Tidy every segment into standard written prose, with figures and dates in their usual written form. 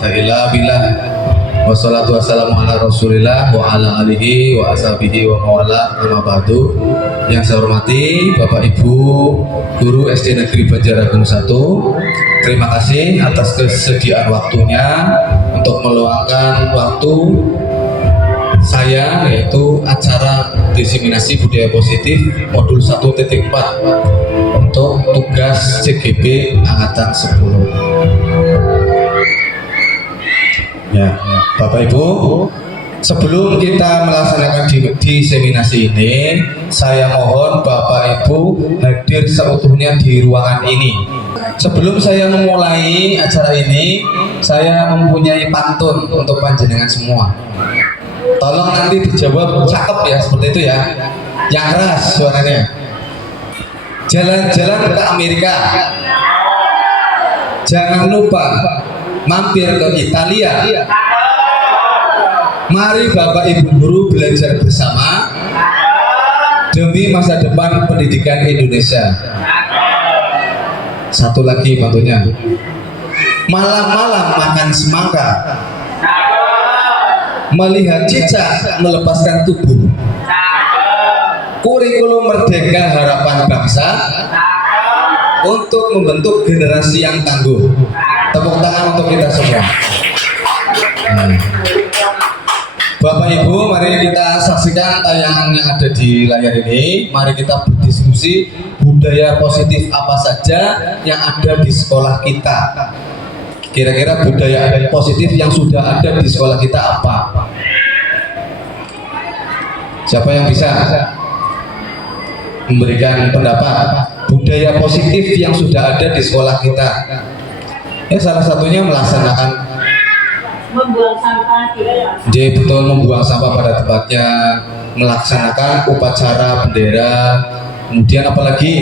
quwwata illa billah. Wassalatu wassalamu ala rasulillah wa ala alihi wa ashabihi wa mawala amma ba'du. Yang saya hormati Bapak Ibu Guru SD Negeri Banjaragung 1, terima kasih atas kesediaan waktunya untuk meluangkan waktu saya, yaitu acara diseminasi budaya positif modul 1.4 untuk tugas CGP Angkatan 10. Ya, Bapak Ibu, sebelum kita melaksanakan diseminasi ini, saya mohon Bapak Ibu hadir seutuhnya di ruangan ini. Sebelum saya memulai acara ini, saya mempunyai pantun untuk panjenengan semua. Tolong nanti dijawab cakep ya, seperti itu ya. Yang keras suaranya. Jalan-jalan ke Amerika, jangan lupa mampir ke Italia. Mari Bapak Ibu Guru belajar bersama demi masa depan pendidikan Indonesia. Satu lagi pantunnya. Malam-malam makan semangka, melihat cicak melepaskan tubuh. Kurikulum Merdeka Harapan Bangsa untuk membentuk generasi yang tangguh. Tepuk tangan untuk kita semua. Bapak Ibu, mari kita saksikan tayangan yang ada di layar ini. Mari kita berdiskusi budaya positif apa saja yang ada di sekolah kita. Kira-kira budaya positif yang sudah ada di sekolah kita apa? Siapa yang bisa memberikan pendapat budaya positif yang sudah ada di sekolah kita? Ya, salah satunya melaksanakan membuang sampah jadi betul, membuang sampah pada tempatnya, melaksanakan upacara bendera, kemudian apalagi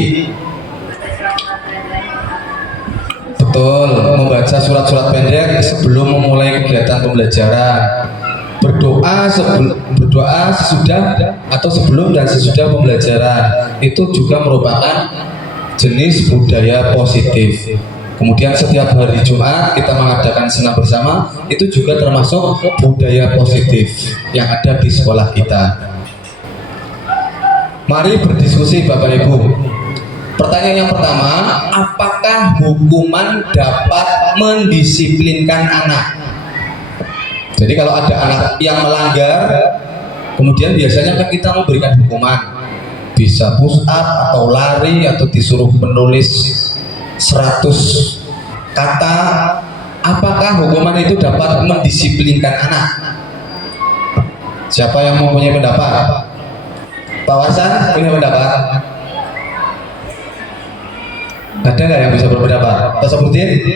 betul, membaca surat-surat pendek sebelum memulai kegiatan pembelajaran, berdoa sesudah atau sebelum dan sesudah pembelajaran, itu juga merupakan jenis budaya positif. Kemudian setiap hari Jumat kita mengadakan senam bersama, itu juga termasuk budaya positif yang ada di sekolah kita. Mari berdiskusi Bapak Ibu. Pertanyaan yang pertama, apakah hukuman dapat mendisiplinkan anak? Jadi kalau ada anak yang melanggar, kemudian biasanya kan kita memberikan hukuman, bisa push up atau lari atau disuruh menulis 100 kata. Apakah hukuman itu dapat mendisiplinkan anak? Siapa yang mempunyai pendapat? Pak Wasan punya pendapat? Ada nggak yang bisa berpendapat? Pak Saputin?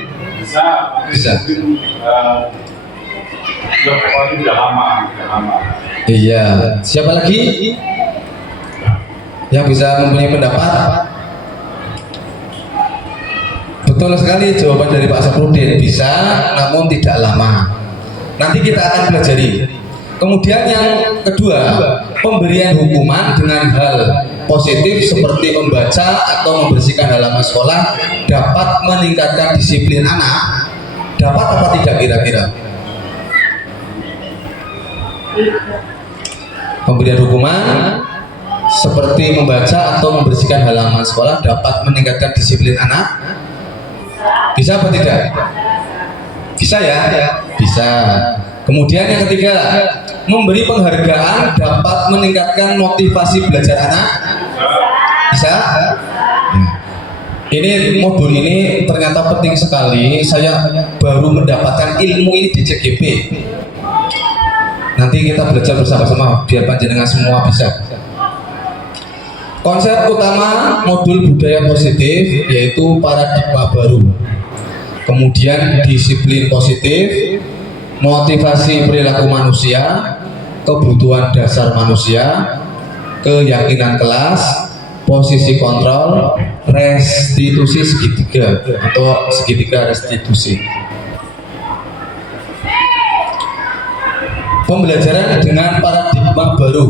Bisa. Sudah lama. Iya. Siapa lagi yang bisa mempunyai pendapat? Betul sekali jawaban dari Pak Saprudin, bisa, namun tidak lama. Nanti kita akan pelajari. Kemudian yang kedua, pemberian hukuman dengan hal positif seperti membaca atau membersihkan halaman sekolah dapat meningkatkan disiplin anak. Dapat apa tidak kira-kira? Pemberian hukuman seperti membaca atau membersihkan halaman sekolah dapat meningkatkan disiplin anak. Bisa apa tidak? Bisa ya? Bisa. Kemudian yang ketiga, memberi penghargaan dapat meningkatkan motivasi belajar anak. Bisa? Ini modul ini ternyata penting sekali. Saya baru mendapatkan ilmu ini di CGP. Nanti kita belajar bersama-sama biar panjenengan semua bisa. Konsep utama modul budaya positif yaitu paradigma baru, kemudian disiplin positif, motivasi perilaku manusia, kebutuhan dasar manusia, keyakinan kelas, posisi kontrol, restitusi segitiga atau segitiga restitusi. Pembelajaran dengan paradigma baru.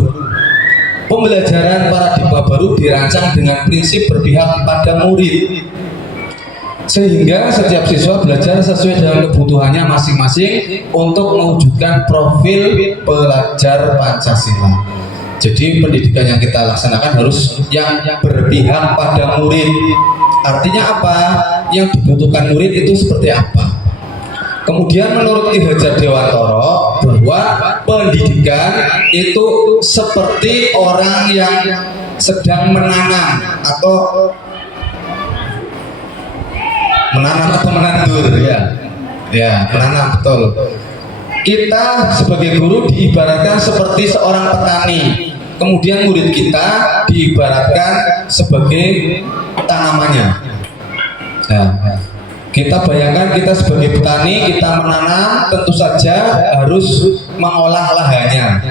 Pembelajaran paradigma baru dirancang dengan prinsip berpihak pada murid. Sehingga setiap siswa belajar sesuai dengan kebutuhannya masing-masing untuk mewujudkan profil pelajar Pancasila. Jadi pendidikan yang kita laksanakan harus yang berpihak pada murid. Artinya apa? Yang dibutuhkan murid itu seperti apa? Kemudian menurut Ki Hajar Dewantara bahwa pendidikan itu seperti orang yang sedang menanam atau menandur, ya menanam, betul. Kita sebagai guru diibaratkan seperti seorang petani, kemudian murid kita diibaratkan sebagai tanamannya. Nah, kita bayangkan kita sebagai petani, kita menanam, tentu saja harus mengolah lahannya.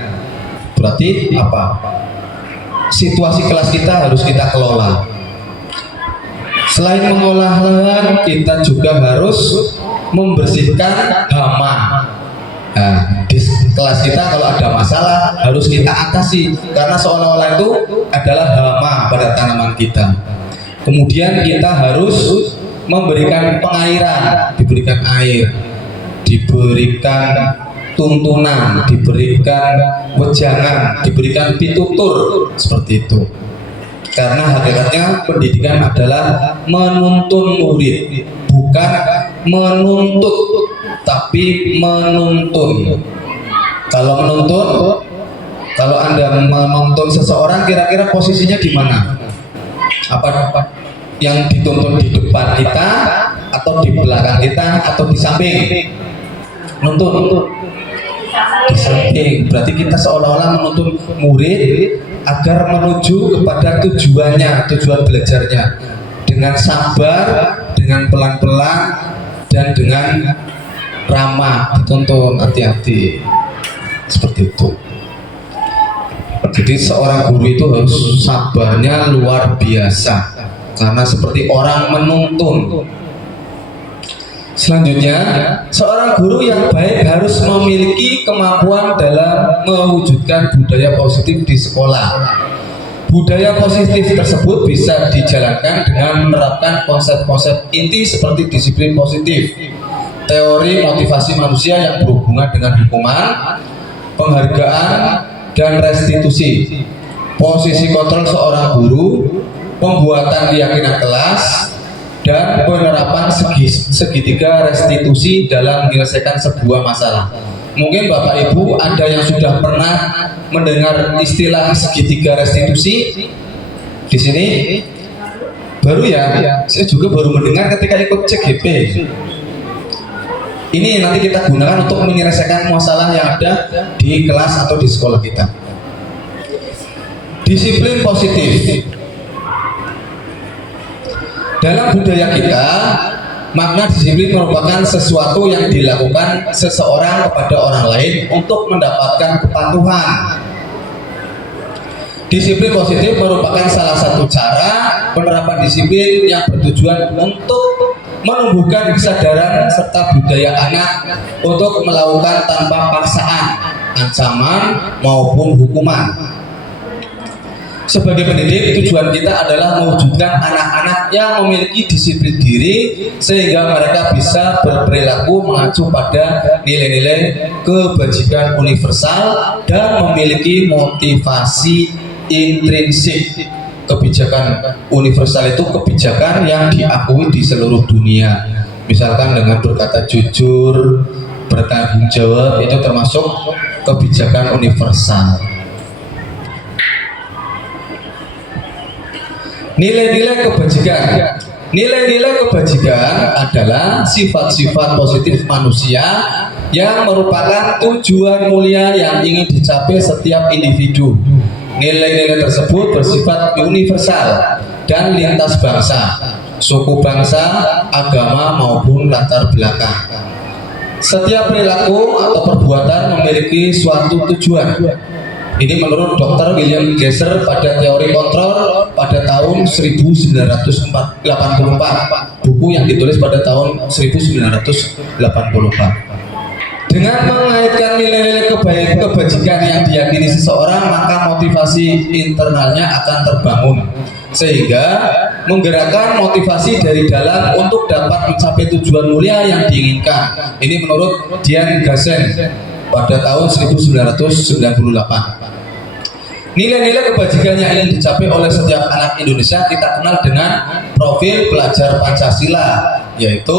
Berarti apa? Situasi kelas kita harus kita kelola. Selain mengolah lahan, kita juga harus membersihkan hama. Nah, di kelas kita kalau ada masalah harus kita atasi, karena seolah-olah itu adalah hama pada tanaman kita. Kemudian kita harus memberikan pengairan, diberikan air, diberikan tuntunan, diberikan wejangan, diberikan pitutur, seperti itu. Karena hakikatnya pendidikan adalah menuntun murid, bukan menuntut, tapi menuntun. Kalau menuntun, kalau Anda menuntun seseorang, kira-kira posisinya di mana? Apa yang dituntun di depan kita, atau di belakang kita, atau di samping? Nuntun di samping. Berarti kita seolah-olah menuntun murid agar menuju kepada tujuannya, tujuan belajarnya, dengan sabar, dengan pelan-pelan, dan dengan ramah, dituntun, hati-hati, seperti itu. Jadi seorang guru itu harus sabarnya luar biasa, karena seperti orang menuntun. Selanjutnya, seorang guru yang baik harus memiliki kemampuan dalam mewujudkan budaya positif di sekolah. Budaya positif tersebut bisa dijalankan dengan menerapkan konsep-konsep inti seperti disiplin positif, teori motivasi manusia yang berhubungan dengan hukuman, penghargaan, dan restitusi, posisi kontrol seorang guru, pembuatan keyakinan kelas, dan penerapan segitiga restitusi dalam menyelesaikan sebuah masalah. Mungkin Bapak Ibu ada yang sudah pernah mendengar istilah segitiga restitusi di sini? Baru ya? Saya juga baru mendengar ketika ikut CGP. Ini nanti kita gunakan untuk menyelesaikan masalah yang ada di kelas atau di sekolah kita. Disiplin positif. Dalam budaya kita, makna disiplin merupakan sesuatu yang dilakukan seseorang kepada orang lain untuk mendapatkan kepatuhan. Disiplin positif merupakan salah satu cara penerapan disiplin yang bertujuan untuk menumbuhkan kesadaran serta budaya anak untuk melakukan tanpa paksaan, ancaman maupun hukuman. Sebagai pendidik, tujuan kita adalah mewujudkan anak-anak yang memiliki disiplin diri sehingga mereka bisa berperilaku mengacu pada nilai-nilai kebajikan universal dan memiliki motivasi intrinsik. Kebijakan universal itu kebijakan yang diakui di seluruh dunia. Misalkan dengan berkata jujur, bertanggung jawab, itu termasuk kebijakan universal. Nilai-nilai kebajikan. Nilai-nilai kebajikan adalah sifat-sifat positif manusia yang merupakan tujuan mulia yang ingin dicapai setiap individu. Nilai-nilai tersebut bersifat universal dan lintas bangsa, suku bangsa, agama maupun latar belakang. Setiap perilaku atau perbuatan memiliki suatu tujuan. Ini menurut Dr. William Glasser pada teori kontrol pada tahun 1984, buku yang ditulis pada tahun 1984. Dengan mengaitkan nilai-nilai kebajikan yang diyakini seseorang, maka motivasi internalnya akan terbangun, sehingga menggerakkan motivasi dari dalam untuk dapat mencapai tujuan mulia yang diinginkan. Ini menurut Dian Gassen pada tahun 1998. Nilai-nilai kebajikan yang ingin dicapai oleh setiap anak Indonesia kita kenal dengan profil pelajar Pancasila, yaitu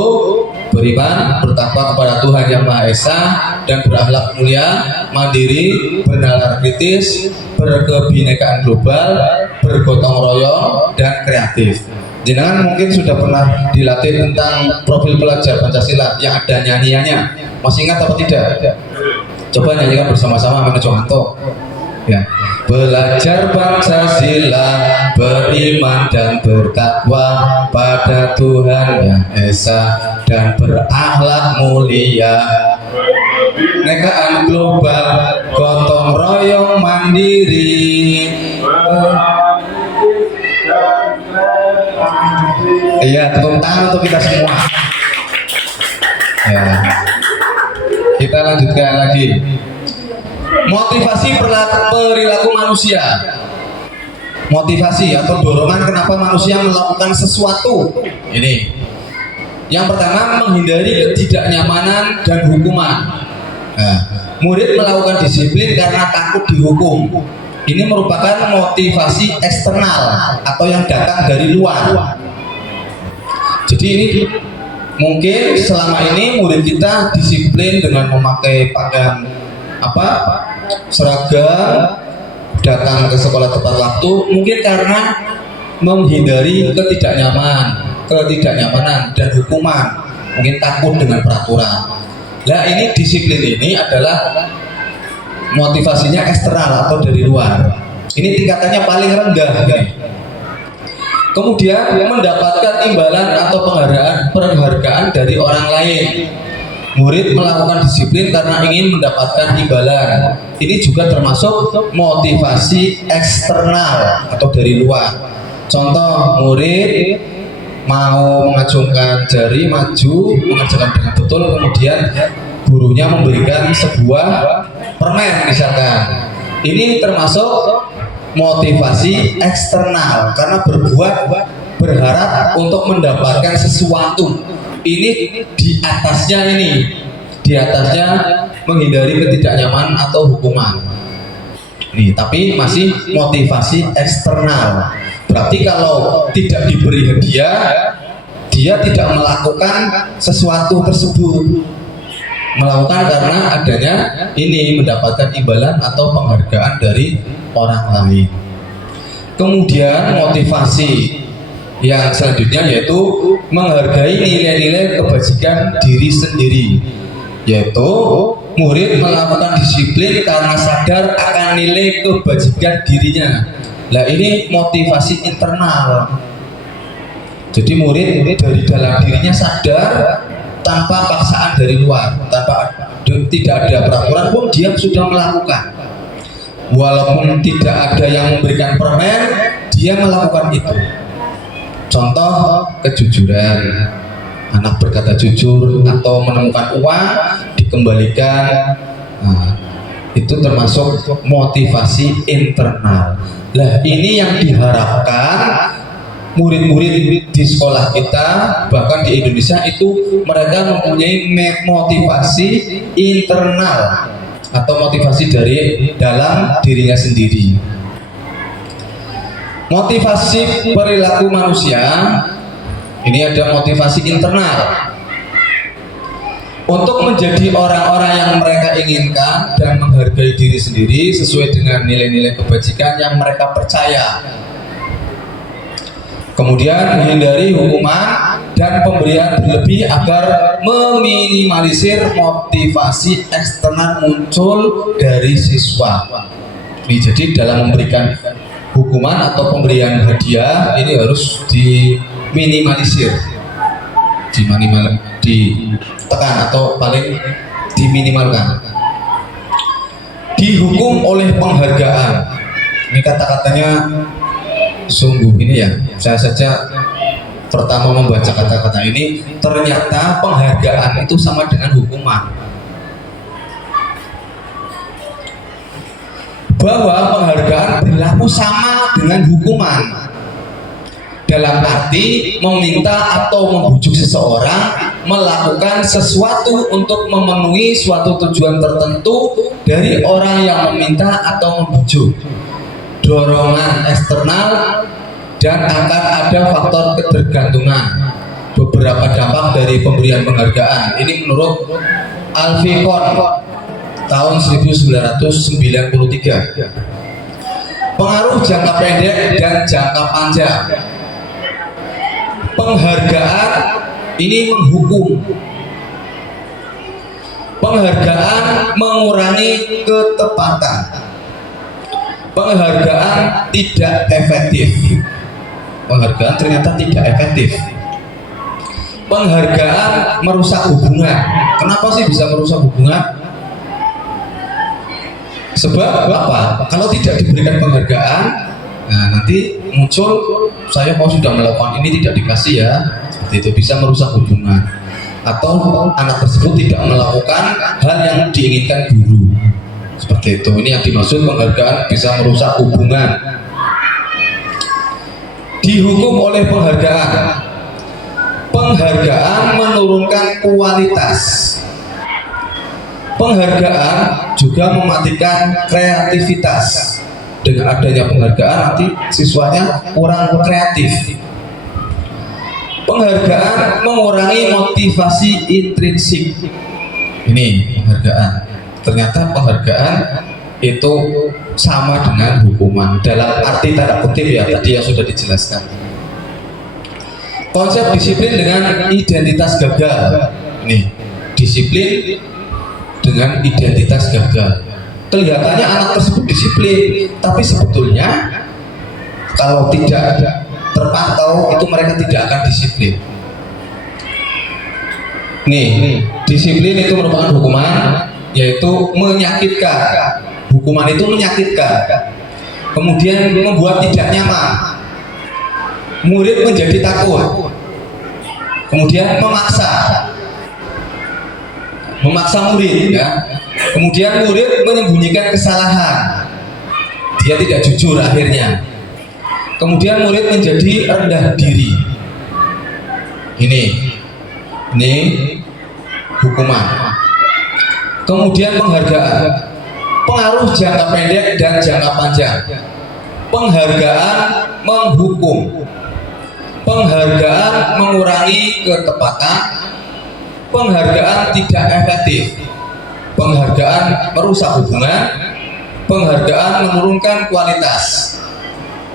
beriman, bertakwa kepada Tuhan Yang Maha Esa, dan berakhlak mulia, mandiri, bernalar kritis, berkebinekaan global, bergotong royong, dan kreatif. Jenengan mungkin sudah pernah dilatih tentang profil pelajar Pancasila yang ada nyanyiannya. Masih ingat atau tidak? Coba nyanyikan bersama-sama menuju Anto. Ya. Belajar Pancasila, beriman dan bertakwa pada Tuhan Yang Esa, dan berakhlak mulia, nekaan global, gotong royong mandiri. Iya, tepuk tangan untuk kita semua. Ya. Kita lanjutkan lagi. Motivasi perilaku manusia. Motivasi atau dorongan kenapa manusia melakukan sesuatu. Ini. Yang pertama, menghindari ketidaknyamanan dan hukuman. Nah, murid melakukan disiplin karena takut dihukum. Ini merupakan motivasi eksternal atau yang datang dari luar. Jadi ini mungkin selama ini murid kita disiplin dengan memakai pakaian seragam, datang ke sekolah tepat waktu, mungkin karena menghindari ketidaknyamanan dan hukuman, mungkin takut dengan peraturan. Nah, ini disiplin ini adalah motivasinya eksternal atau dari luar. Ini tingkatannya paling rendah ini. Kemudian mendapatkan imbalan atau penghargaan dari orang lain. Murid melakukan disiplin karena ingin mendapatkan imbalan. Ini juga termasuk motivasi eksternal atau dari luar. Contoh, murid mau mengacungkan jari maju, mengerjakan dengan betul, kemudian gurunya memberikan sebuah permen misalkan. Ini termasuk motivasi eksternal karena berharap untuk mendapatkan sesuatu. Ini di atasnya menghindari ketidaknyamanan atau hukuman. Tapi masih motivasi eksternal. Berarti kalau tidak diberi hadiah, dia tidak melakukan sesuatu tersebut. Melakukan karena adanya ini mendapatkan imbalan atau penghargaan dari orang lain. Kemudian motivasi yang selanjutnya yaitu menghargai nilai-nilai kebajikan diri sendiri, yaitu murid melakukan disiplin karena sadar akan nilai kebajikan dirinya. Nah, ini motivasi internal. Jadi murid dari dalam dirinya sadar tanpa paksaan dari luar, tidak ada peraturan pun dia sudah melakukan. Walaupun tidak ada yang memberikan permen, dia melakukan itu. Contoh, kejujuran, anak berkata jujur atau menemukan uang dikembalikan. Nah, itu termasuk motivasi internal. Nah, ini yang diharapkan murid-murid di sekolah kita, bahkan di Indonesia itu mereka mempunyai motivasi internal atau motivasi dari dalam dirinya sendiri. Motivasi perilaku manusia ini ada motivasi internal untuk menjadi orang-orang yang mereka inginkan dan menghargai diri sendiri sesuai dengan nilai-nilai kebajikan yang mereka percaya. Kemudian menghindari hukuman dan pemberian berlebih agar meminimalisir motivasi eksternal muncul dari siswa. Jadi dalam memberikan hukuman atau pemberian hadiah ini harus diminimalisir, ditekan atau paling diminimalkan. Dihukum oleh penghargaan. Ini kata-katanya sungguh ini ya, saya saja pertama membaca kata-kata ini, ternyata penghargaan itu sama dengan hukuman. Bahwa penghargaan berlaku sama dengan hukuman. dalam arti meminta atau membujuk seseorang melakukan sesuatu untuk memenuhi suatu tujuan tertentu dari orang yang meminta atau membujuk. Dorongan eksternal dan akan ada faktor ketergantungan. Beberapa dampak dari pemberian penghargaan ini menurut Alfikon tahun 1993. Pengaruh jangka pendek dan jangka panjang. Penghargaan ini menghukum. Penghargaan mengurangi ketepatan. Penghargaan tidak efektif. Penghargaan ternyata tidak efektif. Penghargaan merusak hubungan. Kenapa sih bisa merusak hubungan? Sebab apa? Kalau tidak diberikan penghargaan, nah nanti muncul saya mau sudah melakukan ini tidak dikasih ya, seperti itu bisa merusak hubungan. Atau anak tersebut tidak melakukan hal yang diinginkan guru, seperti itu. Ini yang dimaksud penghargaan bisa merusak hubungan. Dihukum oleh penghargaan. Penghargaan menurunkan kualitas. Penghargaan juga mematikan kreativitas. Dengan adanya penghargaan nanti siswanya kurang kreatif. Penghargaan mengurangi motivasi intrinsik. Ini penghargaan. Ternyata penghargaan itu sama dengan hukuman dalam arti tanda kutip ya, tadi yang sudah dijelaskan. Konsep disiplin dengan identitas gagal. Ini disiplin dengan identitas gagal. Kelihatannya anak tersebut disiplin, tapi sebetulnya kalau tidak terpantau itu mereka tidak akan disiplin. Nih, disiplin itu merupakan hukuman, yaitu menyakitkan. Hukuman itu menyakitkan, kemudian membuat tidak nyaman. Murid menjadi takut, kemudian memaksa murid ya. Kemudian murid menyembunyikan kesalahan, dia tidak jujur akhirnya. Kemudian murid menjadi rendah diri. Ini hukuman. Kemudian penghargaan, pengaruh jangka pendek dan jangka panjang. Penghargaan menghukum. Penghargaan mengurangi ketepatan. Penghargaan tidak efektif. Penghargaan merusak hubungan. Penghargaan menurunkan kualitas.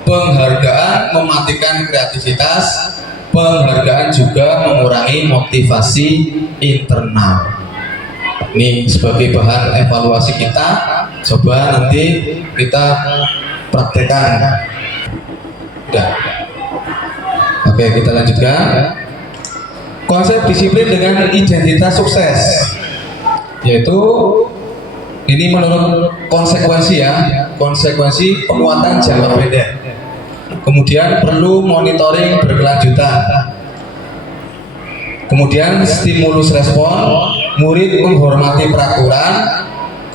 Penghargaan mematikan kreativitas. Penghargaan juga mengurangi motivasi internal. Ini sebagai bahan evaluasi kita. Coba nanti kita praktekkan. Udah. Oke, kita lanjutkan. Konsep disiplin dengan identitas sukses, yaitu ini menurut konsekuensi ya, konsekuensi penguatan jangka pendek. Kemudian perlu monitoring berkelanjutan. Kemudian stimulus respon, murid menghormati peraturan.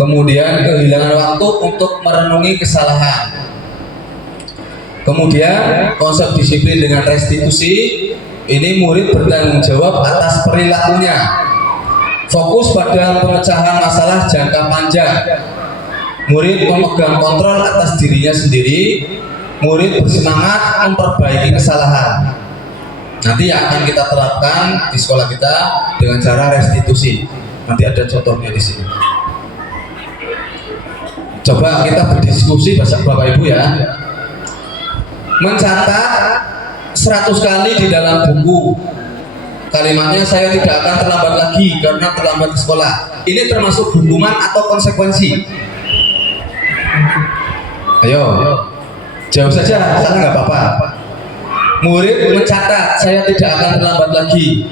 Kemudian kehilangan waktu untuk merenungi kesalahan. Kemudian konsep disiplin dengan restitusi, ini murid bertanggung jawab atas perilakunya. Fokus pada pemecahan masalah jangka panjang. Murid memegang kontrol atas dirinya sendiri. Murid bersemangat memperbaiki kesalahan. Nanti yang akan kita terapkan di sekolah kita dengan cara restitusi. Nanti ada contohnya di sini. Coba kita berdiskusi Bapak Ibu ya. Mencatat 100 kali di dalam buku. Kalimatnya saya tidak akan terlambat lagi karena terlambat ke sekolah. Ini termasuk hukuman atau konsekuensi? Ayo, jawab saja, salah nggak apa-apa. Murid mencatat saya tidak akan terlambat lagi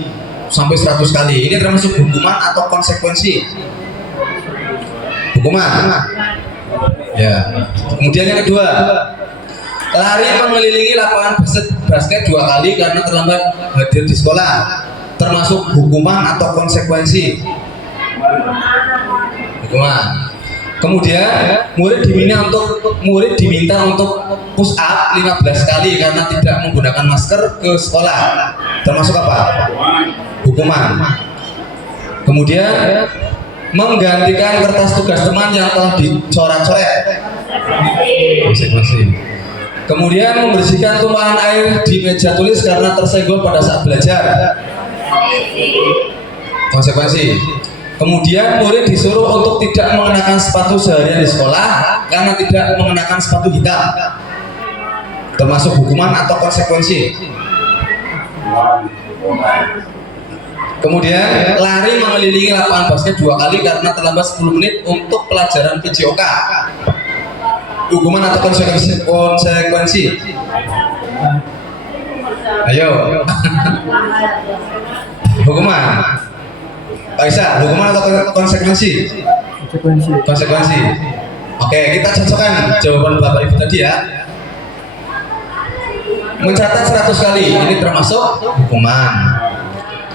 sampai 100 kali. Ini termasuk hukuman atau konsekuensi? Hukuman. Ya. Kemudian yang kedua, lari mengelilingi lapangan basket 2 kali karena terlambat hadir di sekolah, termasuk hukuman atau konsekuensi? Hukuman. Kemudian murid diminta untuk push up 15 kali karena tidak menggunakan masker ke sekolah. Termasuk apa? Hukuman. Kemudian menggantikan kertas tugas teman yang telah dicoret-coret. Konsekuensi. Kemudian membersihkan tumpahan air di meja tulis karena tersenggol pada saat belajar. Konsekuensi. Kemudian murid disuruh untuk tidak mengenakan sepatu seharian di sekolah karena tidak mengenakan sepatu hitam. Termasuk hukuman atau konsekuensi. Kemudian lari mengelilingi lapangan basket 2 kali karena terlambat 10 menit untuk pelajaran PJOK. Hukuman atau konsekuensi? Ayo. Hukuman. Pak Isa, hukuman atau konsekuensi? Konsekuensi. Oke, kita cocokkan jawaban Bapak Ibu tadi ya. Mencatat 100 kali, ini termasuk hukuman.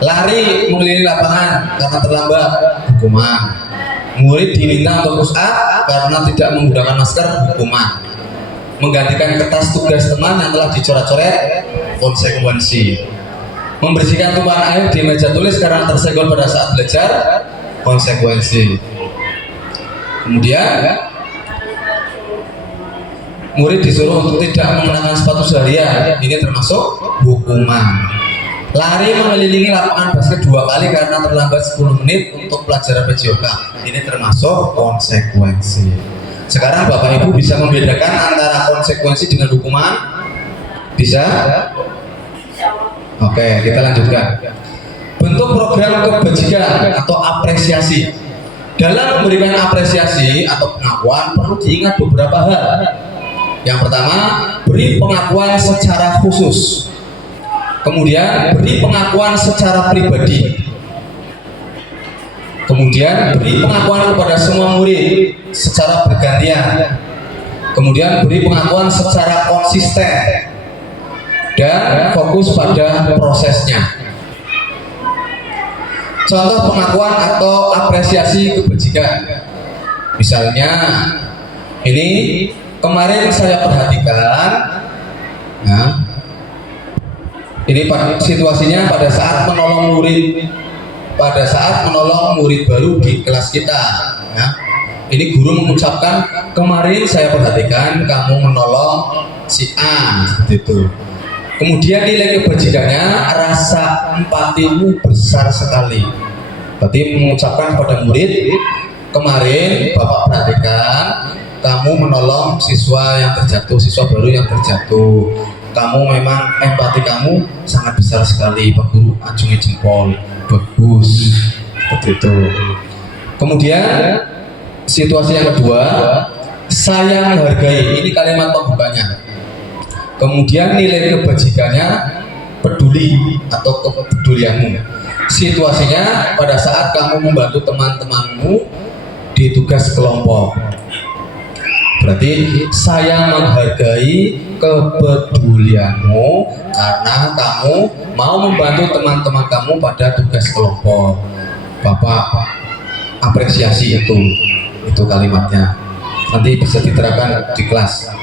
Lari mengelilingi lapangan karena terlambat, hukuman. Murid diminta untuk push up karena tidak menggunakan masker, hukuman. Menggantikan kertas tugas teman yang telah dicoret-coret, konsekuensi. Membersihkan tumpahan air di meja tulis karena tersenggol pada saat belajar, konsekuensi. Kemudian murid disuruh untuk tidak mengenakan sepatu seharian, ini termasuk hukuman. Lari mengelilingi lapangan basket 2 kali karena terlambat 10 menit untuk pelajaran PJOK, ini termasuk konsekuensi. Sekarang Bapak Ibu bisa membedakan antara konsekuensi dengan hukuman? Bisa? Oke, kita lanjutkan. Bentuk program kebajikan atau apresiasi. Dalam memberikan apresiasi atau pengakuan perlu diingat beberapa hal. Yang pertama, beri pengakuan secara khusus. Kemudian, beri pengakuan secara pribadi. Kemudian, beri pengakuan kepada semua murid secara bergantian. Kemudian, beri pengakuan secara konsisten dan fokus pada prosesnya. Contoh pengakuan atau apresiasi kebajikan. Misalnya, ini kemarin saya perhatikan, nah, ini situasinya pada saat menolong murid baru di kelas kita. Nah, ini guru mengucapkan, kemarin saya perhatikan kamu menolong si A, seperti itu. Kemudian nilai kebajikannya, rasa empatimu besar sekali. Berarti mengucapkan pada murid, kemarin Bapak perhatikan kamu menolong siswa yang terjatuh, siswa baru yang terjatuh. Kamu memang empati kamu sangat besar sekali, Pak Guru acungi jempol, bagus, seperti itu. Kemudian situasi yang kedua, saya menghargai, ini kalimat pembukanya. Kemudian nilai kebajikannya, peduli atau kepedulianmu. Situasinya pada saat kamu membantu teman-temanmu di tugas kelompok. Berarti saya menghargai kepedulianmu karena kamu mau membantu teman-teman kamu pada tugas kelompok. Bapak apresiasi itu kalimatnya. Nanti bisa diterapkan di kelas.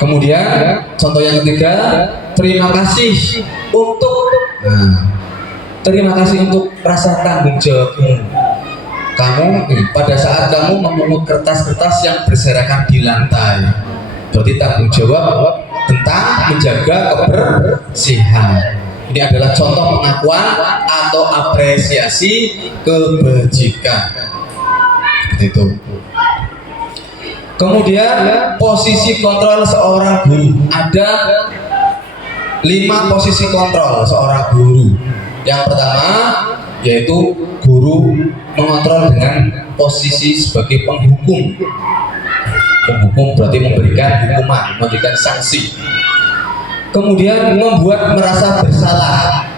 Kemudian contoh yang ketiga, terima kasih untuk rasa tanggung jawabmu. Kamu pada saat kamu memungut kertas-kertas yang berserakan di lantai, berarti tanggung jawab tentang menjaga kebersihan. Ini adalah contoh pengakuan atau apresiasi kebajikan. Seperti itu. Kemudian posisi kontrol seorang guru, ada 5 posisi kontrol seorang guru. Yang pertama yaitu guru mengontrol dengan posisi sebagai penghukum. Penghukum berarti memberikan hukuman, memberikan sanksi. Kemudian membuat merasa bersalah.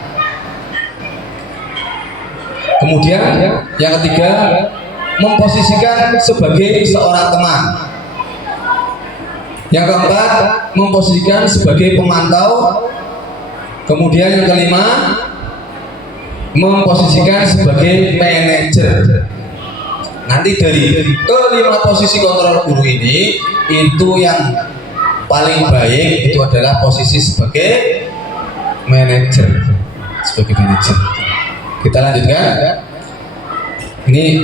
Kemudian yang ketiga, memposisikan sebagai seorang teman. Yang keempat, memposisikan sebagai pemantau. Kemudian yang kelima, memposisikan sebagai manajer. Nanti dari kelima posisi kontrol guru ini, itu yang paling baik itu adalah posisi sebagai manajer. Sebagai manajer. Kita lanjutkan. Ini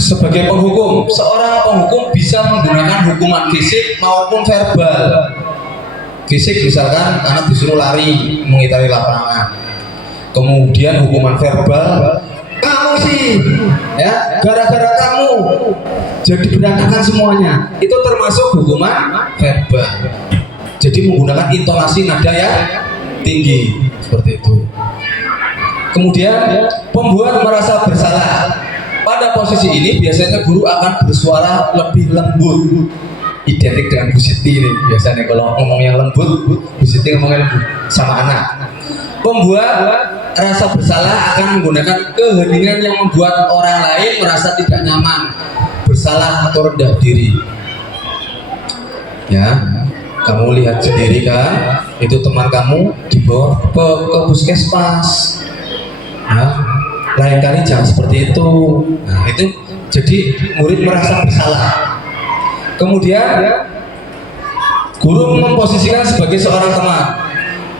sebagai penghukum, seorang penghukum bisa menggunakan hukuman fisik maupun verbal. Fisik misalkan anak disuruh lari mengitari lapangan. Kemudian hukuman verbal, kamu sih, ya gara-gara kamu jadi berantakan semuanya. Itu termasuk hukuman verbal. Jadi menggunakan intonasi nada yang tinggi seperti itu. Kemudian pembuat merasa bersalah. Pada posisi ini biasanya guru akan bersuara lebih lembut. Identik dengan Bu Siti ini biasanya kalau ngomong yang lembut, Bu Siti ngomongnya lembut sama anak. Pembuat rasa bersalah akan menggunakan keheningan yang membuat orang lain merasa tidak nyaman, bersalah atau rendah diri. Ya, kamu lihat sendiri kan, itu teman kamu dibawa ke puskesmas. Nah, lain kali jangan seperti itu. Nah, itu jadi murid merasa bersalah. Kemudian guru memposisikan sebagai seorang teman.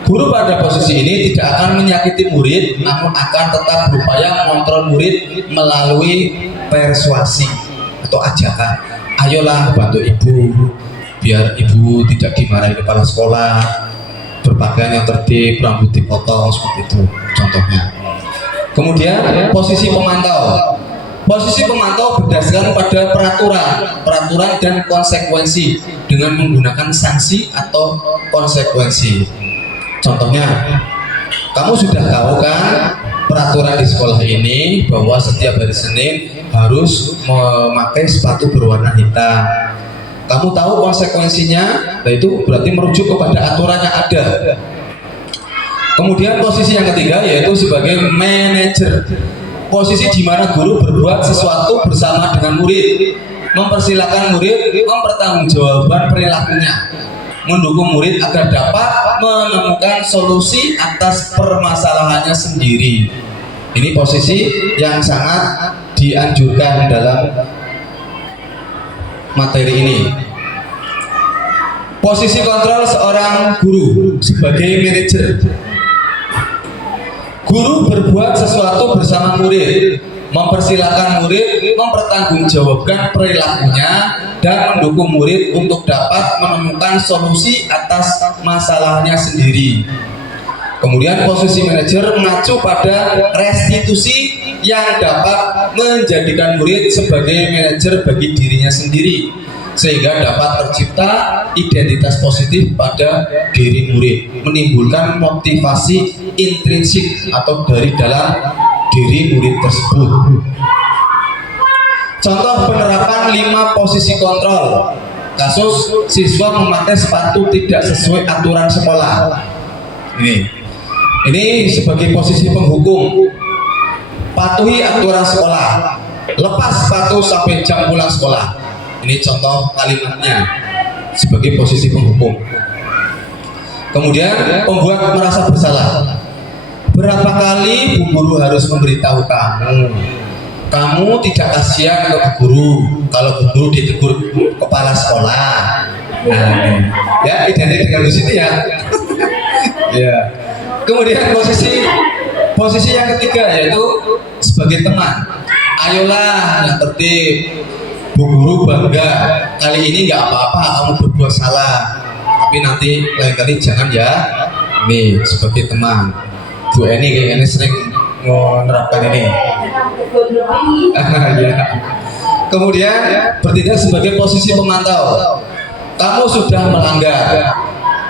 Guru pada posisi ini tidak akan menyakiti murid, namun akan tetap berupaya mengontrol murid melalui persuasi atau ajakan. Ayolah bantu ibu, biar ibu tidak dimarahi kepala sekolah, berpakaian yang tertib, rambut dipotong, seperti itu contohnya. Kemudian posisi pemantau. Posisi pemantau berdasarkan pada peraturan dan konsekuensi dengan menggunakan sanksi atau konsekuensi. Contohnya, kamu sudah tahu kan peraturan di sekolah ini bahwa setiap hari Senin harus memakai sepatu berwarna hitam. Kamu tahu konsekuensinya, nah itu berarti merujuk kepada aturan yang ada. Kemudian posisi yang ketiga yaitu sebagai manajer. Posisi di mana guru berbuat sesuatu bersama dengan murid, mempersilahkan murid mempertanggungjawabkan perilakunya, mendukung murid agar dapat menemukan solusi atas permasalahannya sendiri. Ini posisi yang sangat dianjurkan dalam materi ini. Posisi kontrol seorang guru sebagai manajer. Guru berbuat sesuatu bersama murid, mempersilahkan murid mempertanggungjawabkan perilakunya dan mendukung murid untuk dapat menemukan solusi atas masalahnya sendiri. Kemudian posisi manajer mengacu pada restitusi yang dapat menjadikan murid sebagai manajer bagi dirinya sendiri, sehingga dapat tercipta identitas positif pada diri murid, menimbulkan motivasi intrinsik atau dari dalam diri murid tersebut. Contoh penerapan 5 posisi kontrol. Kasus siswa memakai sepatu tidak sesuai aturan sekolah. Ini sebagai posisi penghukum. Patuhi aturan sekolah. Lepas sepatu sampai jam pulang sekolah. Ini contoh kalimatnya sebagai posisi penghukum. Kemudian pembuat merasa bersalah. Berapa kali bu guru harus memberitahu kamu tidak kasihan ke bu guru kalau bu guru ditegur kepala sekolah. Nah, ya identik dengan di sini ya. Ya. Kemudian posisi yang ketiga yaitu sebagai teman. Ayolah yang tertib. Bu guru bangga, kali ini nggak apa-apa kamu berbuat salah, tapi nanti lain kali jangan ya. Ini sebagai teman. Bu Eni kayaknya sering menerapkan ini. Ya. Kemudian bertindak sebagai posisi pemantau. Kamu sudah melanggar.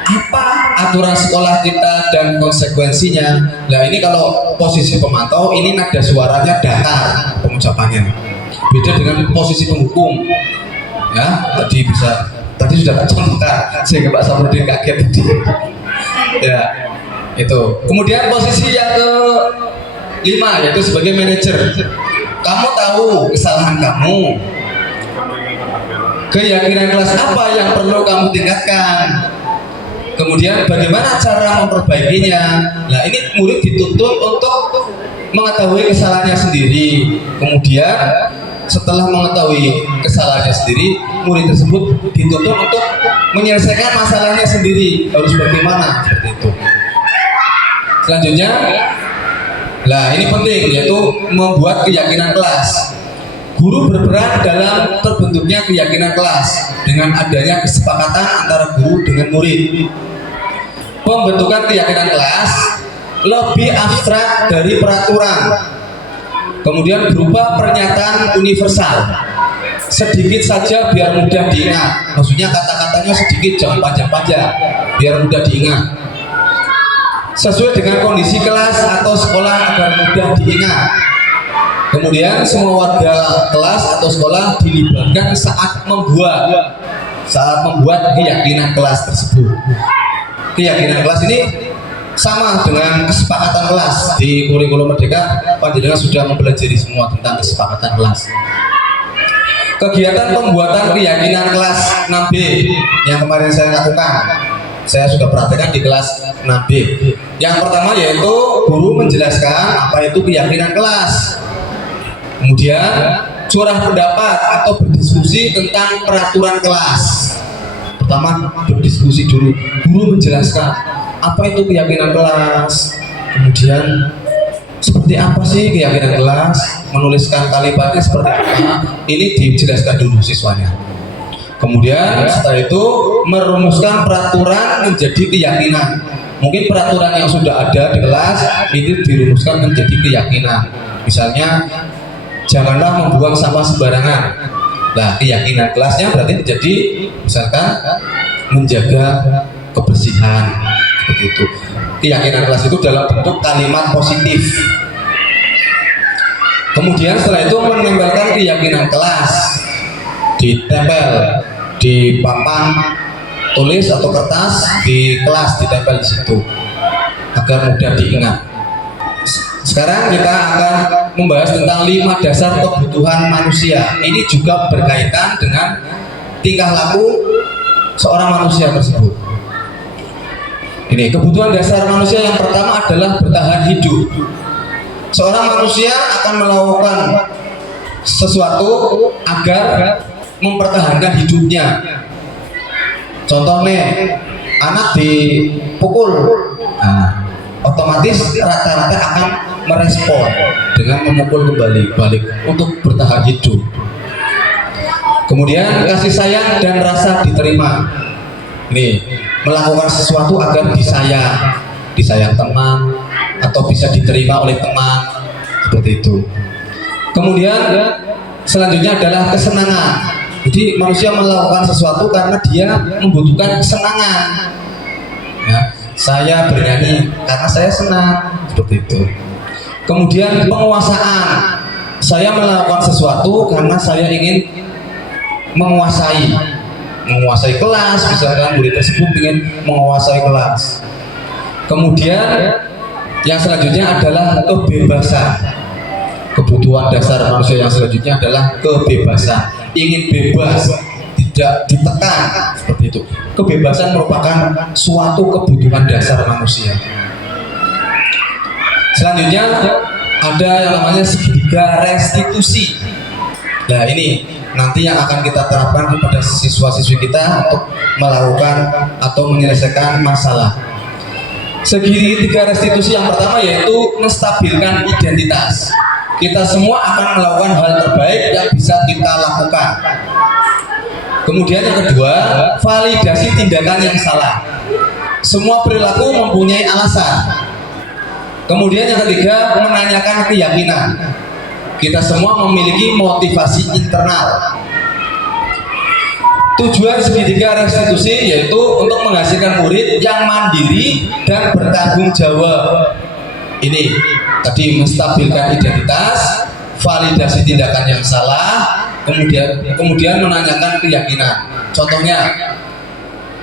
Apa aturan sekolah kita dan konsekuensinya? Nah ini kalau posisi pemantau ini nada suaranya datar pengucapannya. Beda dengan posisi penghukum. Ya, tadi sudah tercontohkan sehingga Pak Samrudin kaget tadi. Ya, itu. Kemudian posisi yang ke-5 yaitu sebagai manajer. Kamu tahu kesalahan kamu. Keyakinan kelas apa yang perlu kamu tingkatkan? Kemudian bagaimana cara memperbaikinya? Nah, ini murid dituntut untuk mengetahui kesalahannya sendiri. Kemudian setelah mengetahui kesalahannya sendiri, murid tersebut dituntut untuk menyelesaikan masalahnya sendiri. Harus bagaimana? Seperti itu. Selanjutnya, nah ini penting, yaitu membuat keyakinan kelas. Guru berperan dalam terbentuknya keyakinan kelas dengan adanya kesepakatan antara guru dengan murid. Pembentukan keyakinan kelas lebih abstrak dari peraturan, kemudian berupa pernyataan universal. Sedikit saja biar mudah diingat. Maksudnya kata-katanya sedikit, jangan panjang-panjang, biar mudah diingat. Sesuai dengan kondisi kelas atau sekolah agar mudah diingat. Kemudian semua warga kelas atau sekolah dilibatkan saat membuat keyakinan kelas tersebut. Keyakinan kelas ini sama dengan kesepakatan kelas. Di kurikulum Merdeka, panjenengan sudah mempelajari semua tentang kesepakatan kelas. Kegiatan pembuatan keyakinan kelas 6B yang kemarin saya lakukan, saya sudah praktekkan di kelas 6B. Yang pertama yaitu guru menjelaskan apa itu keyakinan kelas. Kemudian curah pendapat atau berdiskusi tentang peraturan kelas. Pertama berdiskusi dulu, guru menjelaskan apa itu keyakinan kelas. Kemudian seperti apa sih keyakinan kelas, menuliskan kalimatnya seperti apa, ini dijelaskan dulu siswanya. Kemudian setelah itu merumuskan peraturan menjadi keyakinan. Mungkin peraturan yang sudah ada di kelas itu dirumuskan menjadi keyakinan. Misalnya janganlah membuang sampah sembarangan. Nah, keyakinan kelasnya berarti menjadi misalkan menjaga kebersihan, seperti itu. Keyakinan kelas itu dalam bentuk kalimat positif. Kemudian setelah itu menempelkan keyakinan kelas, ditempel di papan tulis atau kertas di kelas, ditempel di situ agar mudah diingat. Sekarang kita akan membahas tentang 5 dasar kebutuhan manusia. Ini juga berkaitan dengan tingkah laku seorang manusia tersebut. Ini kebutuhan dasar manusia yang pertama adalah bertahan hidup. Seorang manusia akan melakukan sesuatu agar mempertahankan hidupnya. Contohnya, anak dipukul, nah, otomatis rata-rata akan merespon dengan memukul kembali balik untuk bertahan hidup. Kemudian kasih sayang dan rasa diterima. Nih, melakukan sesuatu agar disayang teman atau bisa diterima oleh teman, seperti itu. Kemudian selanjutnya adalah kesenangan. Jadi manusia melakukan sesuatu karena dia membutuhkan kesenangan. Ya, saya bernyanyi karena saya senang, seperti itu. Kemudian penguasaan. Saya melakukan sesuatu karena saya ingin menguasai kelas, misalkan murid tersebut ingin menguasai kelas. Kemudian yang selanjutnya adalah kebebasan. Kebutuhan dasar manusia yang selanjutnya adalah kebebasan. Ingin bebas, tidak ditekan, seperti itu. Kebebasan merupakan suatu kebutuhan dasar manusia. Selanjutnya ada yang namanya segitiga restitusi. Nah, ini nanti yang akan kita terapkan kepada siswa-siswi kita untuk melakukan atau menyelesaikan masalah. Segitiga restitusi yang pertama yaitu menstabilkan identitas. Kita semua akan melakukan hal terbaik yang bisa kita lakukan. Kemudian yang kedua, validasi tindakan yang salah. Semua perilaku mempunyai alasan. Kemudian yang ketiga, menanyakan keyakinan. Kita semua memiliki motivasi internal. Tujuan segitiga restitusi yaitu untuk menghasilkan murid yang mandiri dan bertanggung jawab. Ini tadi menstabilkan identitas, validasi tindakan yang salah, kemudian menanyakan keyakinan. Contohnya,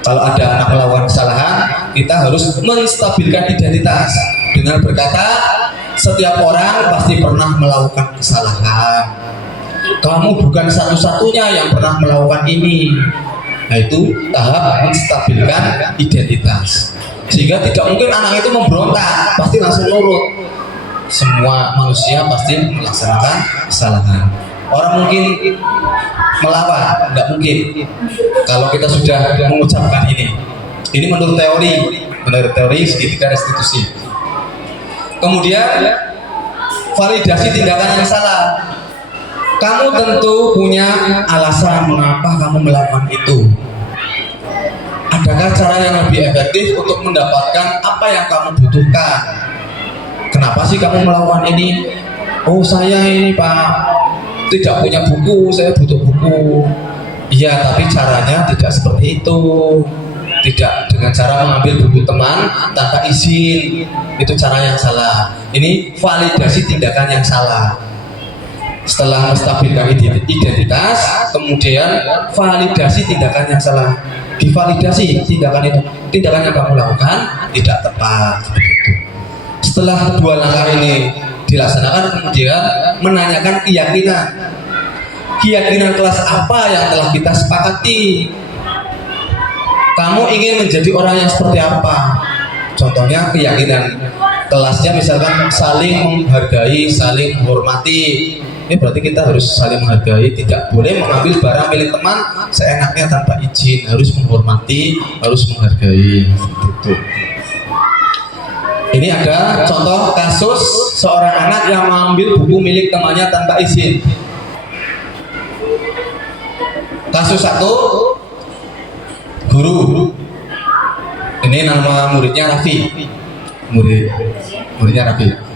kalau ada anak melakukan kesalahan, kita harus menstabilkan identitas dengan berkata, setiap orang pasti pernah melakukan kesalahan. Kamu bukan satu-satunya yang pernah melakukan ini. Nah, itu tahap menstabilkan identitas. Sehingga tidak mungkin anak itu memberontak, pasti langsung nurut. Semua manusia pasti melaksanakan kesalahan. Orang mungkin melawan, nggak mungkin. Kalau kita sudah mengucapkan ini menurut teori segitiga restitusi. Kemudian validasi tindakan yang salah. Kamu tentu punya alasan mengapa kamu melakukan itu. Adakah cara yang lebih efektif untuk mendapatkan apa yang kamu butuhkan? Kenapa sih kamu melakukan ini? Oh, saya ini Pak tidak punya buku, saya butuh buku. Iya, tapi caranya tidak seperti itu. Tidak dengan cara mengambil buku teman tanpa izin. Itu cara yang salah. Ini validasi tindakan yang salah. Setelah menstabilkan identitas, kemudian validasi tindakan yang salah. Divalidasi tindakan itu, tindakan yang kamu lakukan tidak tepat, seperti itu. Setelah dua langkah ini dilaksanakan, kemudian menanyakan keyakinan kelas apa yang telah kita sepakati. Kamu ingin menjadi orang yang seperti apa? Contohnya keyakinan kelasnya misalkan saling menghargai, saling menghormati. Ini berarti kita harus saling menghargai, tidak boleh mengambil barang milik teman seenaknya tanpa izin, harus menghormati, harus menghargai. Itu. Ini ada contoh kasus seorang anak yang mengambil buku milik temannya tanpa izin. Kasus 1, guru. Ini nama muridnya Raffi. Muridnya Raffi.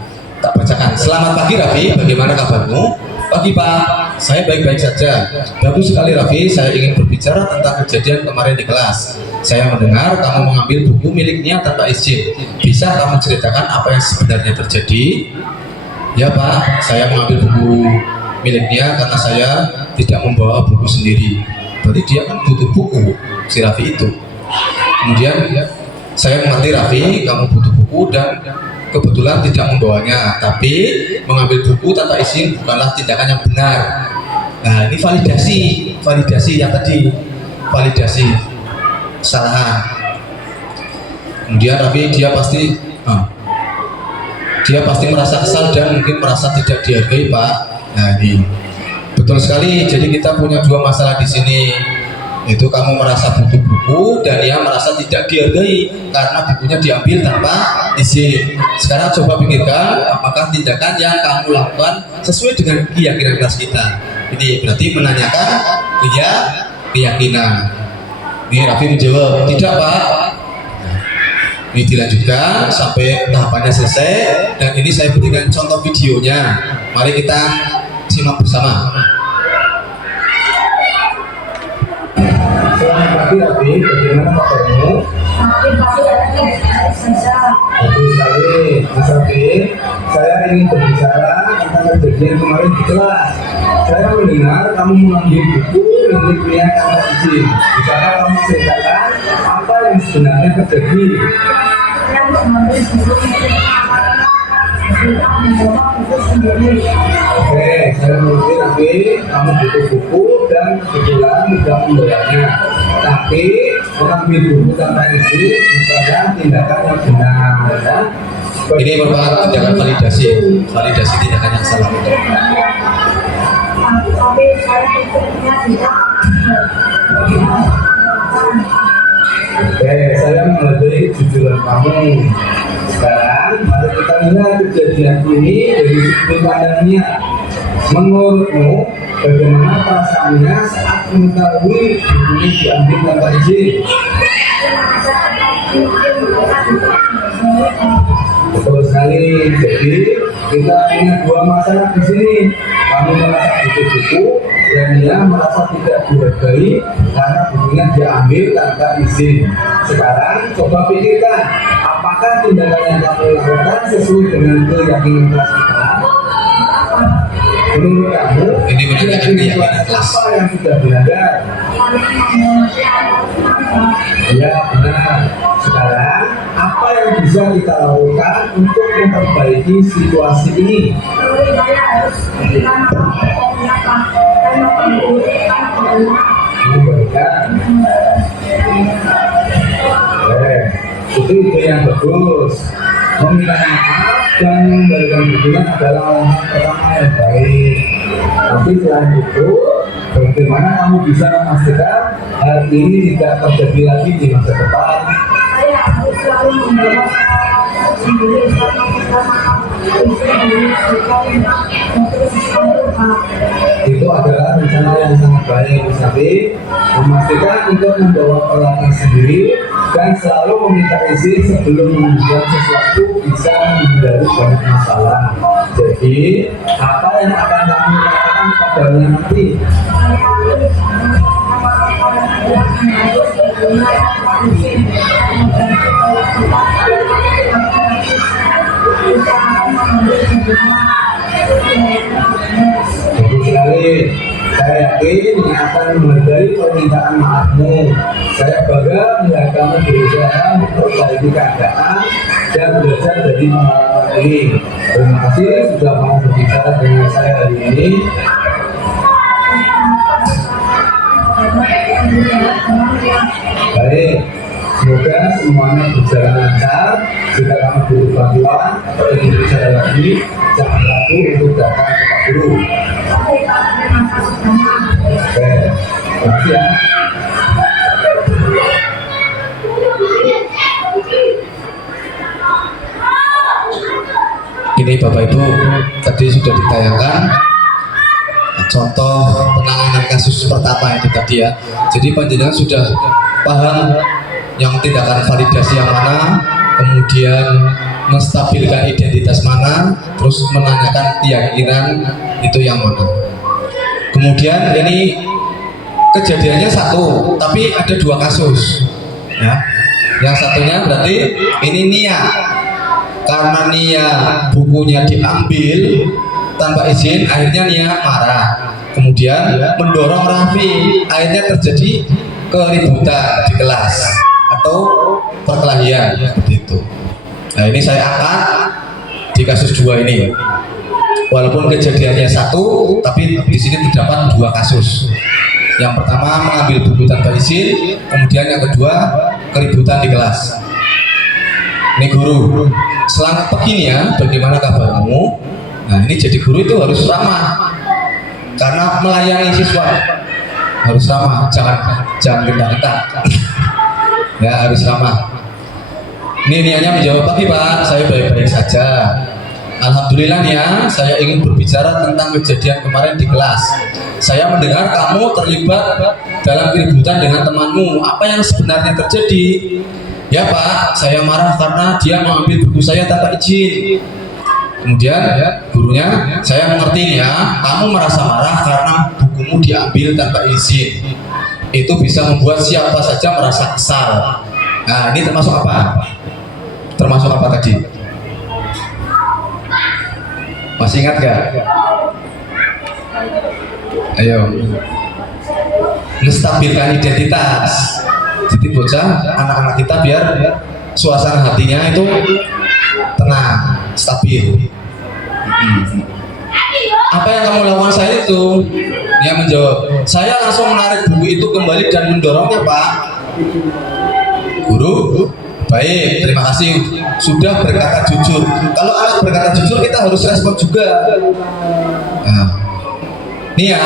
Tak bacakan. Selamat pagi Raffi, bagaimana kabarmu? Pagi Pak, saya baik-baik saja. Bagus sekali Raffi, saya ingin berbicara tentang kejadian kemarin di kelas. Saya mendengar kamu mengambil buku miliknya tanpa izin. Bisa kamu ceritakan apa yang sebenarnya terjadi? Ya Pak, saya mengambil buku miliknya karena saya tidak membawa buku sendiri. Berarti dia kan butuh buku, si Raffi itu. Kemudian saya mengerti Raffi, kamu butuh buku dan kebetulan tidak membawanya, tapi mengambil buku tanpa izin bukanlah tindakan yang benar. Nah, ini validasi yang tadi, validasi kesalahan. Kemudian Raffi dia pasti merasa kesal dan mungkin merasa tidak dihargai Pak. Nah, ini betul sekali. Jadi kita punya dua masalah di sini. Itu kamu merasa butuh buku dan dia merasa tidak dihargai karena bukunya diambil tanpa izin. Sekarang coba pikirkan apakah tindakan yang kamu lakukan sesuai dengan keyakinan kelas kita. Ini berarti menanyakan keyakinan. Ini Raffi menjawab, tidak Pak. Nah, ini dilanjutkan sampai tahapannya selesai dan ini saya berikan contoh videonya. Mari kita simak bersama. Selamat pagi Raffi, bagaimana kabarmu? Bagus sekali, Mas Raffi. Saya ingin berbicara tentang kejadian kemarin di kelas. Saya mendengar kamu mengambil buku miliknya tanpa izin. Bisakah kamu ceritakan apa yang sebenarnya terjadi? Oke, saya mengerti Raffi, kamu butuh buku dan kebetulan tidak membawanya. Tapi mengambil buku tanpa izin bukanlah tindakan yang benar, kan? Ini merupakan tindakan validasi tindakan yang salah. Oke, saya menghargai kejujuran kamu. Sekarang mari kita lihat kejadian ini dari sudut pandangnya. Menurutmu, bagaimana perasaannya saat mengetahui bukunya diambil tanpa izin? Betul sekali. Jadi kita punya dua masalah di sini. Kamu merasa butuh buku dan dia merasa tidak dihargai karena bukunya diambil tanpa izin. Sekarang coba pikirkan, apakah tindakan yang kamu lakukan sesuai dengan keyakinan kelas kita? Menurut kamu, ini menandakan keyakinan kelas apa yang sudah dilanggar? Ya benar. Sekarang apa yang bisa kita lakukan untuk memperbaiki situasi ini? Itu ide yang bagus. Meminta maaf dan memberikan dukungan adalah langkah pertama yang baik. Tapi selain itu, bagaimana kamu bisa memastikan hal ini tidak terjadi lagi di masa depan? Saya harus selalu membawa sendiri karena pertama Itu adalah rencana yang sangat baik, tapi memastikan untuk membawa peralatan sendiri dan selalu meminta izin sebelum membuat sesuatu bisa menghindari banyak masalah. Jadi, apa yang akan kamu lakukan padanya nanti? Betul sekali. Saya yakin ini akan menghargai permintaan maafmu. Saya bangga melihat kamu berusaha memperbaiki keadaan dan belajar dari pengalaman ini. Terima kasih sudah mau berbicara dengan saya hari ini. Baik, semoga semuanya berjalan lancar. Jika kamu butuh bantuan atau ingin bicara lagi, jangan ragu untuk datang ke Pak Guru. Oke, terima kasih ya. Ini Bapak Ibu tadi sudah ditayangkan contoh penanganan kasus pertama itu tadi ya. Jadi panjenengan sudah paham yang tindakan validasi yang mana, kemudian menstabilkan identitas mana, terus menanyakan keyakinan itu yang mana. Kemudian ini kejadiannya satu, tapi ada dua kasus ya. Yang satunya berarti ini Nia, karena Nia bukunya diambil tanpa izin, akhirnya Nia marah, kemudian mendorong Raffi, akhirnya terjadi keributan di kelas atau perkelahian begitu. Nah ini saya angkat di kasus 2 ini, walaupun kejadiannya satu, tapi di sini terdapat 2 kasus. Yang pertama mengambil buku tanpa izin, kemudian yang kedua keributan di kelas. Ini guru, selamat pagi nih ya, bagaimana kabarmu? Nah ini jadi guru itu harus ramah, karena melayani siswa harus ramah, jangan gendak-gendak. Ya harus ramah. Ini niatnya menjawab, pagi Pak, saya baik-baik saja. Alhamdulillah nih ya, saya ingin berbicara tentang kejadian kemarin di kelas. Saya mendengar kamu terlibat dalam keributan dengan temanmu. Apa yang sebenarnya terjadi? Ya Pak, saya marah karena dia mengambil buku saya tanpa izin. Kemudian gurunya, saya mengerti ya, kamu merasa marah karena bukumu diambil tanpa izin. Itu bisa membuat siapa saja merasa kesal. Nah ini termasuk apa? Termasuk apa tadi? Masih ingat gak? Ayo, menstabilkan identitas. Jadi bocah, anak-anak kita biar suasana hatinya itu tenang, stabil. Apa yang kamu lakukan saya itu? Dia menjawab, saya langsung menarik buku itu kembali dan mendorongnya Pak. Guru, baik, terima kasih sudah berkata jujur. Kalau anak berkata jujur kita harus respon juga. Nah, ini ya,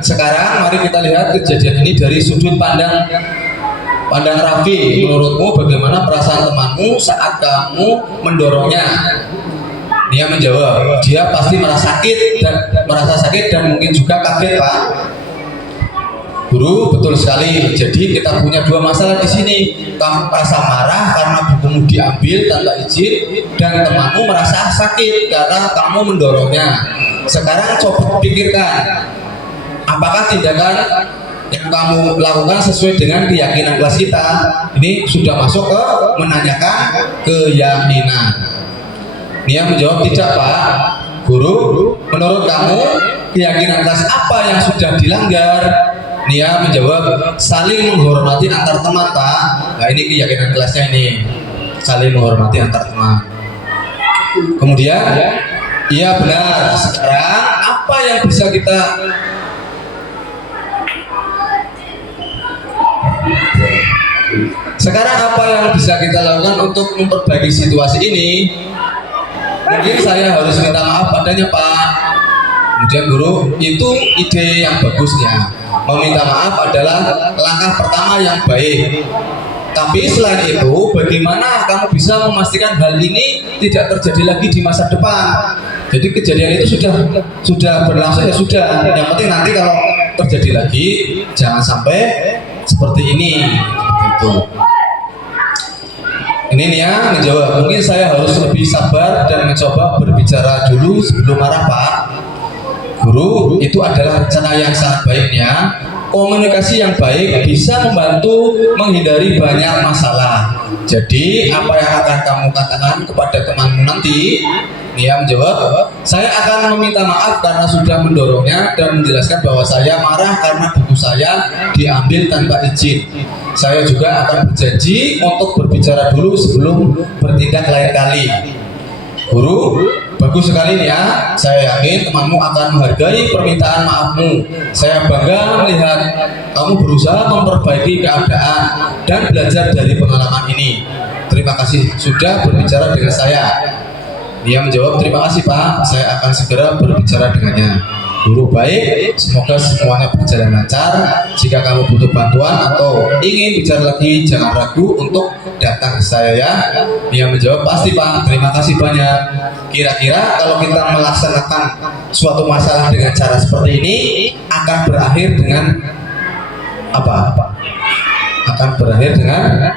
sekarang mari kita lihat kejadian ini dari sudut pandang Raffi. Menurutmu bagaimana perasaan temanmu saat kamu mendorongnya? Dia menjawab, dia pasti merasa sakit dan mungkin juga kaget Pak. Guru, betul sekali. Jadi kita punya 2 masalah di sini. Kamu merasa marah karena bukumu diambil tanpa izin, dan temanmu merasa sakit karena kamu mendorongnya. Sekarang coba pikirkan, apakah tindakan yang kamu lakukan sesuai dengan keyakinan kelas kita? Ini sudah masuk ke menanyakan keyakinan. Dia menjawab, tidak Pak. Guru, menurut kamu keyakinan kelas apa yang sudah dilanggar? Dia menjawab, saling menghormati antar teman Pak. Nah ini keyakinan kelasnya ini, saling menghormati antar teman. Kemudian, iya benar. Sekarang apa yang bisa kita lakukan untuk memperbaiki situasi ini? mungkin saya harus minta maaf padanya Pak. Kemudian guru, itu ide yang bagusnya. Meminta maaf adalah langkah pertama yang baik. Tapi selain itu, bagaimana kamu bisa memastikan hal ini tidak terjadi lagi di masa depan? Jadi kejadian itu sudah berlangsung ya sudah. Yang penting nanti kalau terjadi lagi, jangan sampai seperti ini. Gitu. Ini nih ya menjawab. Mungkin saya harus lebih sabar dan mencoba berbicara dulu sebelum marah Pak. Guru, itu adalah rencana yang sangat baiknya. Komunikasi yang baik bisa membantu menghindari banyak masalah. Jadi apa yang akan kamu katakan kepada temanmu nanti? Dia menjawab, saya akan meminta maaf karena sudah mendorongnya dan menjelaskan bahwa saya marah karena buku saya diambil tanpa izin. Saya juga akan berjanji untuk berbicara dulu sebelum bertindak lain kali. Guru, bagus sekali nih ya. Saya yakin temanmu akan menghargai permintaan maafmu. Saya bangga melihat kamu berusaha memperbaiki keadaan dan belajar dari pengalaman ini. Terima kasih sudah berbicara dengan saya. Dia menjawab, terima kasih Pak, saya akan segera berbicara dengannya. Guru baik, semoga semuanya berjalan lancar. Jika kamu butuh bantuan atau ingin bicara lagi, jangan ragu untuk datang ke saya ya. Dia menjawab, pasti Pak, terima kasih banyak. Kira-kira kalau kita melaksanakan suatu masalah dengan cara seperti ini, akan berakhir dengan apa? Akan berakhir dengan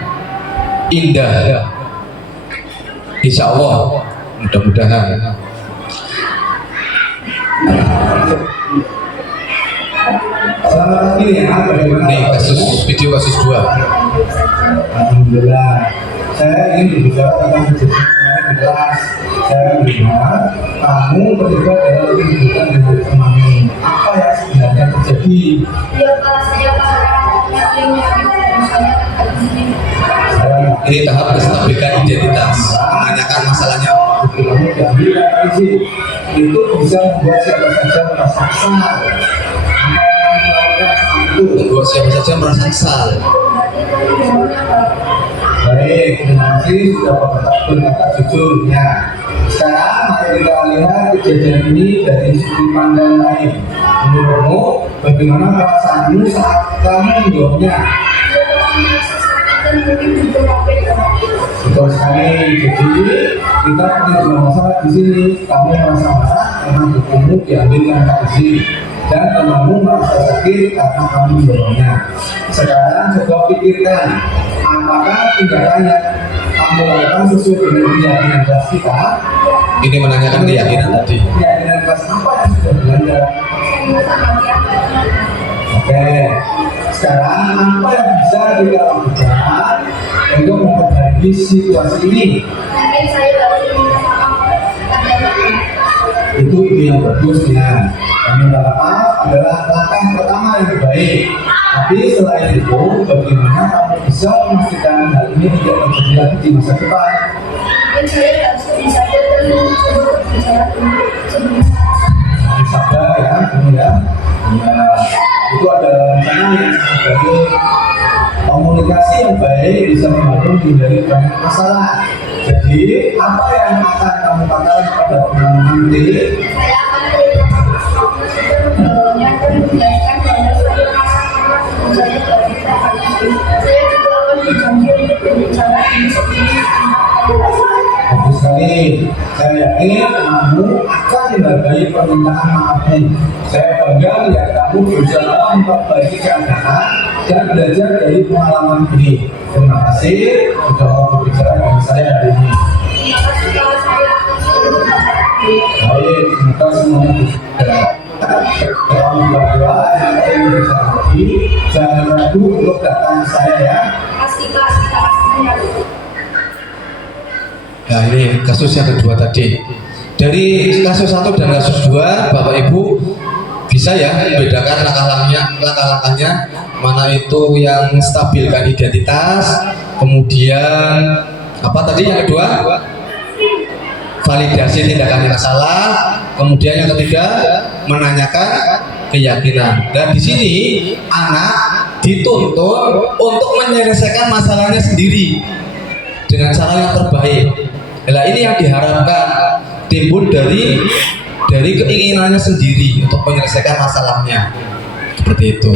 indah. Insya Allah, mudah-mudahan. Selamat pagi ya, bagaimana? Nih video kasus 2. Alhamdulillah. Saya ingin berbicara tentang kejadian kemarin di kelas. Saya melihat kamu terlibat dalam keributan dengan temanmu. Apa yang sebenarnya terjadi? Dia kelas saya Saya Ini tahap kestabilan identitas. Menanyakan masalahnya. kamu diambil tanpa izin. Itu bisa membuat siapa saja merasa kesal. Membuat siapa saja merasa kesal. Baik, terima kasih sudah berkata jujurnya. Sekarang mari kita lihat kejadian ini dari sudut pandang lain. Menurutmu, bagaimana perasaanmu saat kamu mendorongnya? Betul sekali. Jadi kita punya masalah di sini. Kamu merasa marah karena bukumu diambil tanpa izin, dan temanmu merasa sakit karena kamu mendorongnya. Sekarang coba pikirkan, apakah tindakan yang kamu lakukan sesuai dengan keyakinan kelas kita? Ini menanyakan keyakinan tadi. Keyakinan kelas apa yang sudah belajar? Oke, sekarang apa yang bisa kita lakukan untuk memperbaiki situasi ini? mungkin saya harus minta maaf pada Itu ide yang bagus ya. Meminta maaf adalah langkah pertama yang baik. Tapi selain itu, bagaimana kamu bisa memastikan hal ini tidak terjadi lagi di masa depan? mungkin saya harus bisa berbicara dulu sebelum Sabar ya, kamu ya. Ya, itu ada rencana yang sangat baik. Komunikasi yang baik bisa membantu menghindari banyak masalah. Jadi, apa yang akan kamu katakan kepada teman nanti? saya akan mendorongnya dan menjelaskan bahwa saya dari saya juga akan berjanji untuk berbicara di sini. Bagus sekali. Saya yakin kamu akan menghargai permintaan maafmu. Saya bangga melihat kamu berusaha memperbaiki keadaan dan belajar dari pengalaman ini. Terima kasih sudah mau berbicara dengan saya hari ini. Terima kasih kalau saya Baik, semoga semuanya bisa. Dalam berdoa yang saya bisa lagi, jangan ragu untuk datang ke saya ya. kasih kasih. Nah ini kasus yang kedua tadi. Dari kasus 1 dan kasus 2, Bapak Ibu bisa ya membedakan langkah-langkahnya mana itu yang stabilkan identitas, kemudian apa tadi yang kedua? Validasi tindakan yang salah, kemudian yang ketiga menanyakan keyakinan. Dan di sini anak dituntut untuk menyelesaikan masalahnya sendiri dengan cara yang terbaik. Nah, ini yang diharapkan. timbul dari keinginannya sendiri untuk menyelesaikan masalahnya. Seperti itu.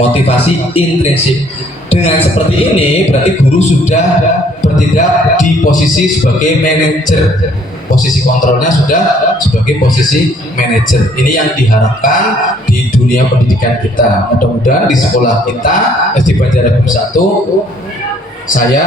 Motivasi intrinsik. Dengan seperti ini berarti guru sudah bertindak di posisi sebagai manajer. Posisi kontrolnya sudah sebagai posisi manajer. Ini yang diharapkan di dunia pendidikan kita. Mudah-mudahan di sekolah kita SD Banjarnegara 1, saya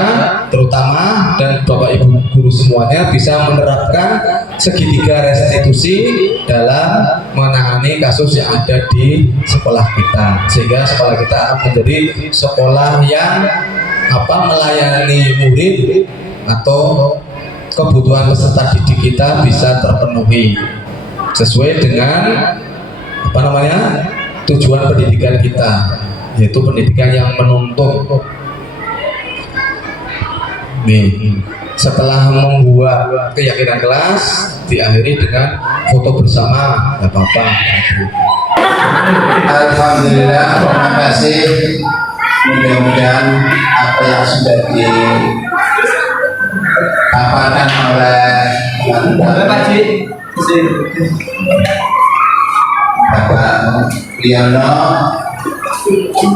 terutama dan Bapak Ibu guru semuanya bisa menerapkan segitiga restitusi dalam menangani kasus yang ada di sekolah kita, sehingga sekolah kita akan menjadi sekolah yang melayani murid atau kebutuhan peserta didik kita bisa terpenuhi sesuai dengan tujuan pendidikan kita, yaitu pendidikan yang menuntut. Nih, setelah membuat keyakinan kelas diakhiri dengan foto bersama, nggak apa-apa. Alhamdulillah, terima kasih. Mudah-mudahan apa yang sudah dipaparkan oleh Bapak Liono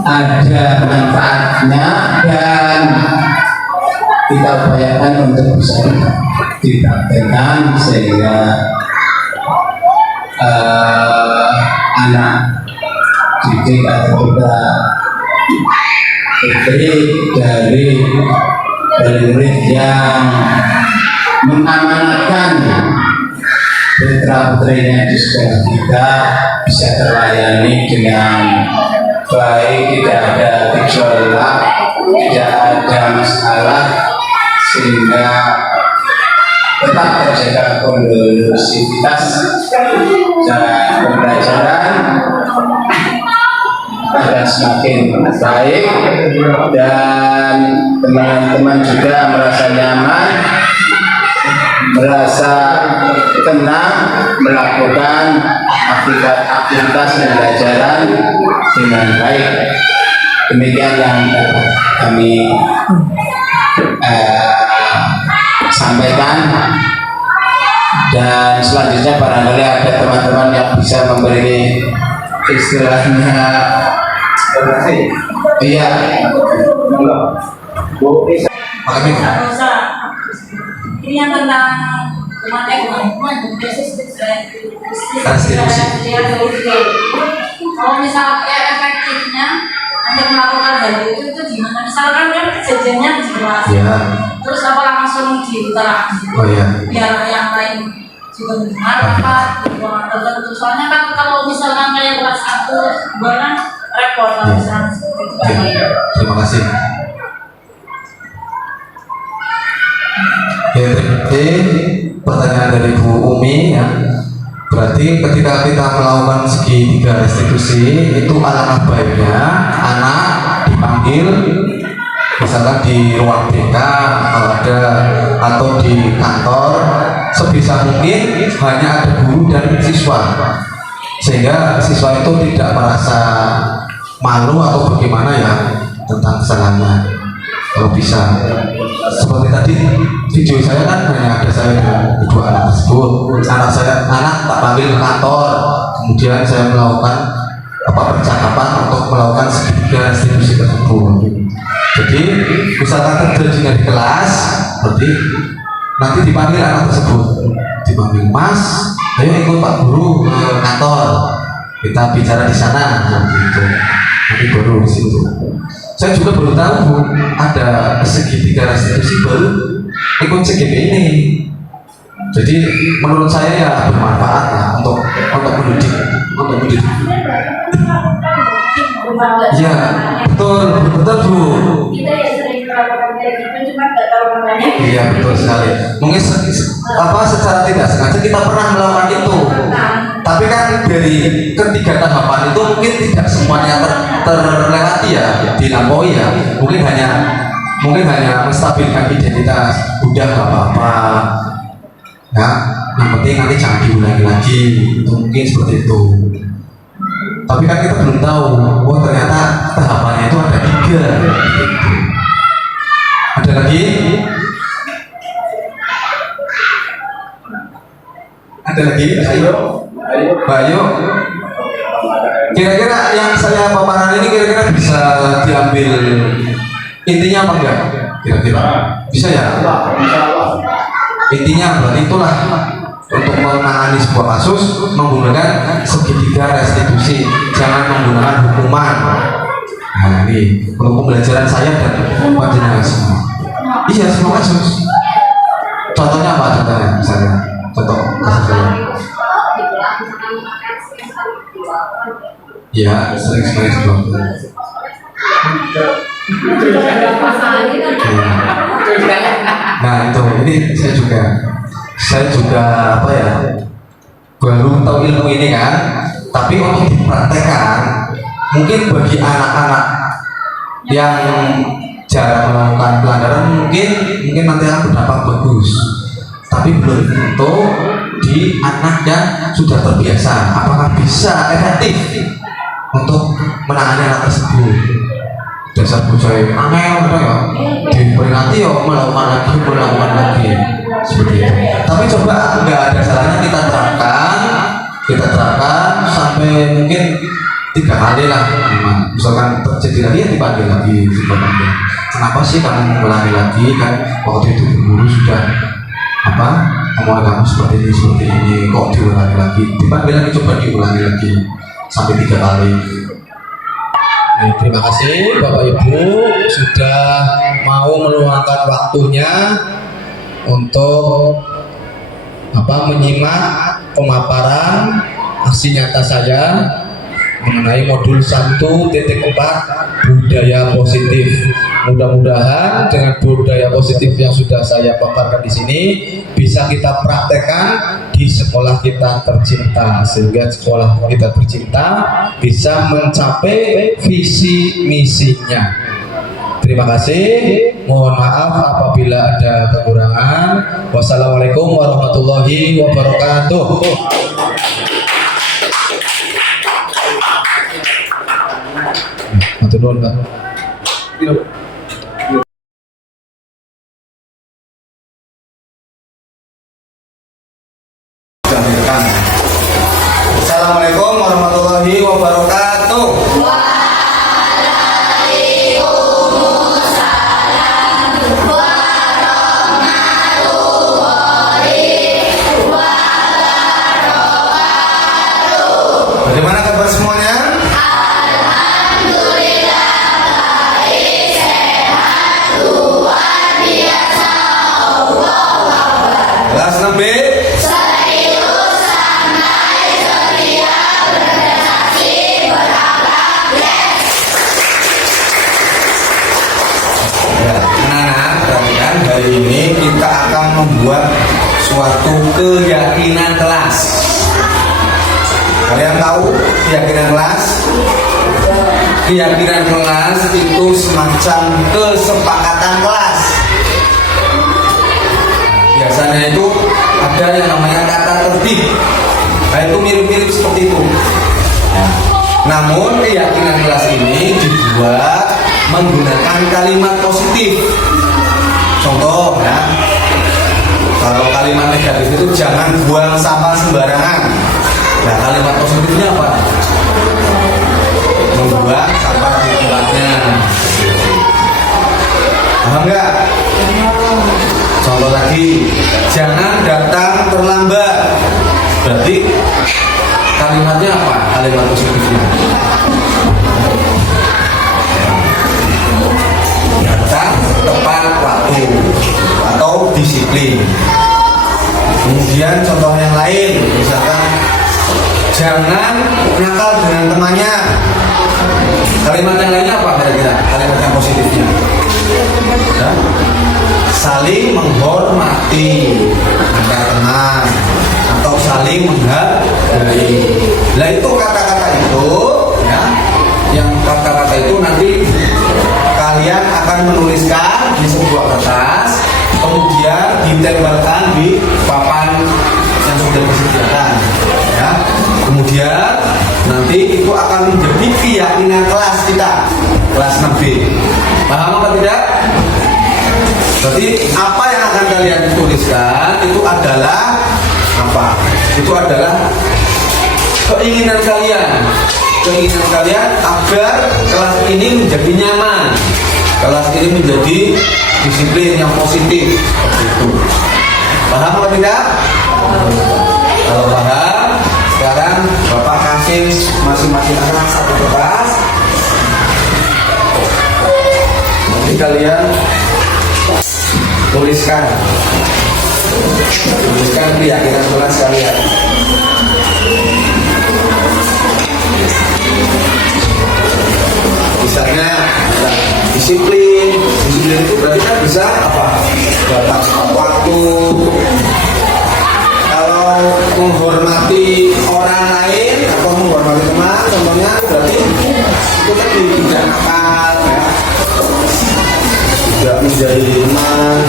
ada manfaatnya dan kita upayakan untuk bisa dipraktekkan sehingga anak didik atau kita dari murid yang mengamanatkan putra-putrinya di sekolah kita bisa terlayani dengan baik, tidak ada gejolak, tidak ada masalah, sehingga tetap terjaga kondusivitas dan pembelajaran akan semakin baik dan teman-teman juga merasa nyaman, merasa tenang melakukan aktivitas pembelajaran dengan baik. Demikian yang dapat kami sampaikan, dan selanjutnya barangkali ada teman-teman yang bisa memberi istilahnya iya ini yang tentang kalau misalnya efektifnya untuk melakukan hal itu gimana? Misalkan kan kejadiannya jelas, terus apa langsung diutarakan, biar yang lain juga mendengar apa tertentu. Soalnya kan kalau misalkan kayak kelas 1, 2 kan repot kalau misalnya itu kan. Terima kasih. Ya, pertanyaan dari Bu Umi ya. Berarti ketika kita melakukan segitiga restitusi itu alangkah baiknya anak dipanggil misalkan di ruang BK kalau ada atau di kantor, sebisa mungkin hanya ada guru dan siswa, sehingga siswa itu tidak merasa malu atau bagaimana ya tentang kesalahannya. Kalau bisa, seperti tadi video saya kan hanya ada saya dan kedua anak tersebut. Anak tak panggil ke kantor, kemudian saya melakukan percakapan untuk melakukan segitiga restitusi tersebut. Jadi misalkan terjadi di kelas, berarti nanti dipanggil anak tersebut, dipanggil, Mas, ayo ikut Pak Guru ke kantor, kita bicara di sana, gitu. Nanti baru di situ. Saya juga baru tahu Bu, ada segitiga restitusi baru ikut CGP ini. Jadi menurut saya ya bermanfaat lah untuk mendidik. Iya, betul Bu. Kita ya sering melakukan kayak gitu, cuma nggak tahu namanya. Iya, betul sekali. Mungkin secara tidak sengaja kita pernah melakukan itu. Tapi kan dari ketiga tahapan itu mungkin tidak semuanya terlewati ya, dilampaui ya. Mungkin hanya menstabilkan identitas. Udah nggak apa-apa. Ya, yang penting nanti jangan diulangi lagi. Itu mungkin seperti itu. Tapi kan kita belum tahu, oh ternyata tahapannya itu ada 3. Ada lagi? Ada lagi? Ayo. Bayu. Kira-kira yang saya paparan ini kira-kira bisa diambil intinya apa enggak? Kira-kira bisa ya? Intinya berarti itulah untuk menangani sebuah kasus menggunakan segitiga restitusi, jangan menggunakan hukuman. Nah ini untuk pembelajaran saya dan panjenengan semua. Iya semua kasus. Contohnya apa? Contohnya misalnya contoh kasus saya. Ya, sering sebelum. Nah itu, ini saya juga apa ya, baru tahu ilmu ini kan, tapi untuk dipraktekkan, mungkin bagi anak-anak yang jarang melakukan pelanggaran mungkin nanti akan berdampak bagus, tapi belum tentu di anak yang sudah terbiasa apakah bisa efektif untuk menangani anak tersebut. Dasar bocah angel gitu ya, diperingati ya melakukan lagi seperti itu. Tapi coba nggak ada salahnya kita terapkan sampai mungkin 3 kali lah. Misalkan terjadi lagi ya dipanggil lagi. Kenapa sih kamu mengulangi lagi, kan waktu itu guru sudah apa omongan kamu seperti ini kok diulangi lagi, dipanggil lagi, coba diulangi lagi sampai 3 kali. Terima kasih Bapak Ibu sudah mau meluangkan waktunya untuk menyimak pemaparan aksi nyata saya mengenai modul 1.4 budaya positif. Mudah-mudahan dengan budaya positif yang sudah saya paparkan di sini bisa kita praktekkan di sekolah kita tercinta, sehingga sekolah kita tercinta bisa mencapai visi misinya. Terima kasih. Mohon maaf apabila ada kekurangan. Wassalamualaikum warahmatullahi wabarakatuh. Matur nuwun, Pak. Assalamualaikum warahmatullahi wabarakatuh. Bagaimana kabar semuanya? Alhamdulillah baik, sehat, luar biasa, Allah Akbar. Kelas 6B. Serius, santai, ceria, berprestasi, berakhlak, yes. Ya, anak-anak, perhatikan hari ini kita akan membuat suatu keyakinan kelas. Kalian tahu keyakinan kelas? Keyakinan kelas itu semacam kesepakatan kelas. Biasanya itu ada yang namanya kata tertib. Nah itu mirip-mirip seperti itu. Namun keyakinan kelas ini dibuat menggunakan kalimat positif. Contoh ya, kalau kalimat negatif itu jangan buang sampah sembarangan. Nah kalimat positifnya apa? Membuang sampah di tempatnya. Paham nggak? Contoh lagi, jangan datang terlambat. Berarti kalimatnya apa? Kalimat positifnya datang tepat waktu atau disiplin. Kemudian contoh yang lain, misalkan jangan nakal dengan temannya. Kalimat yang lainnya apa kira-kira? Kalimat yang positifnya ya? Saling menghormati antara teman atau saling menghargai. Nah itu kata-kata itu ya, yang kata-kata itu nanti kalian akan menuliskan di sebuah kertas, kemudian ditempelkan di papan yang sudah disediakan ya. Kemudian nanti itu akan menjadi keyakinan kelas kita, kelas 6B. Paham apa tidak? Berarti apa yang akan kalian tuliskan itu adalah apa? itu adalah keinginan kalian agar kelas ini menjadi nyaman, kelas ini menjadi disiplin yang positif seperti itu. Paham atau tidak? Kalau paham, sekarang Bapak kasih masing-masing anak satu kertas. Nanti kalian tuliskan keyakinan kelas kalian. Misalnya disiplin itu berarti kan bisa apa? Datang tepat waktu. Kalau menghormati orang lain atau menghormati teman, contohnya berarti itu tadi tidak nakal, ya, tidak menjadi teman.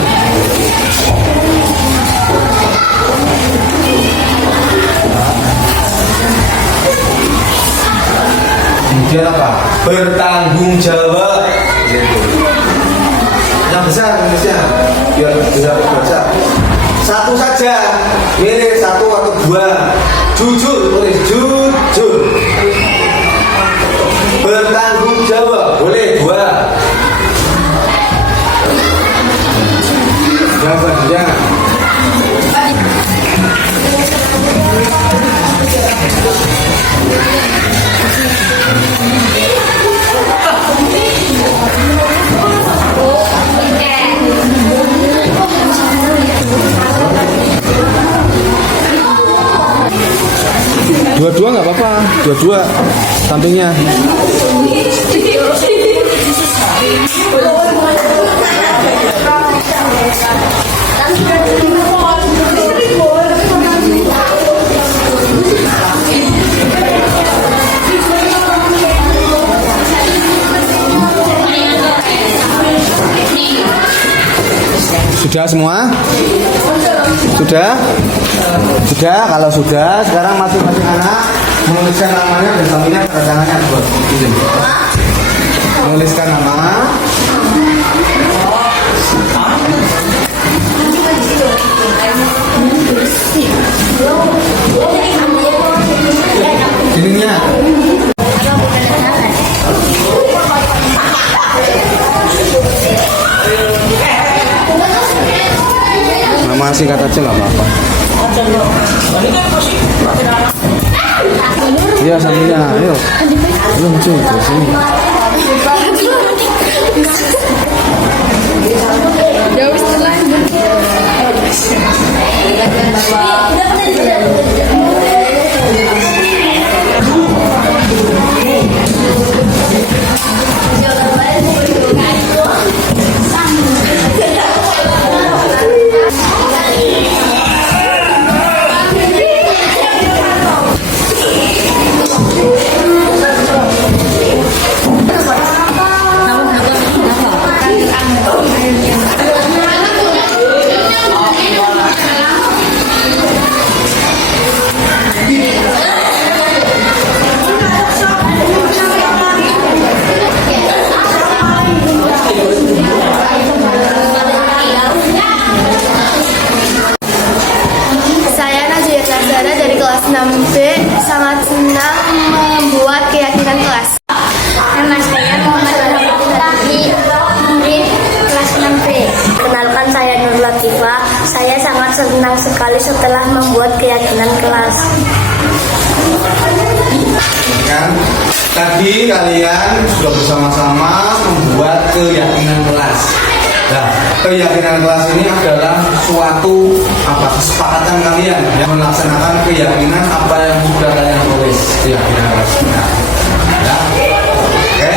Kemudian apa? Bertanggung jawab. Yang besar Indonesia, biar bisa baca. Satu saja, pilih satu atau dua. Jujur, boleh jujur. Bertanggung jawab, boleh dua. Yang selanjutnya. Dua-dua nggak apa-apa, dua-dua sampingnya. Sudah semua? Sudah? Sudah, kalau sudah, sekarang masing-masing anak menuliskan namanya dan sampingnya tanda tangannya. Menuliskan nama. Ininya. Nama singkat aja nggak apa-apa. Iya sampingnya, ayo. Belum cuy, ke sini. Dari kelas 6B sangat senang membuat keyakinan kelas. Nama saya Muhammad Rahmatullah, murid kelas 6B. Kenalkan, saya Nur Latifah. Saya sangat senang sekali setelah membuat keyakinan kelas. Kan? Tadi kalian sudah bersama-sama membuat keyakinan kelas. Nah, keyakinan kelas ini adalah suatu kesepakatan kalian yang melaksanakan keyakinan apa yang sudah kalian tulis keyakinan kelas. Ya, oke,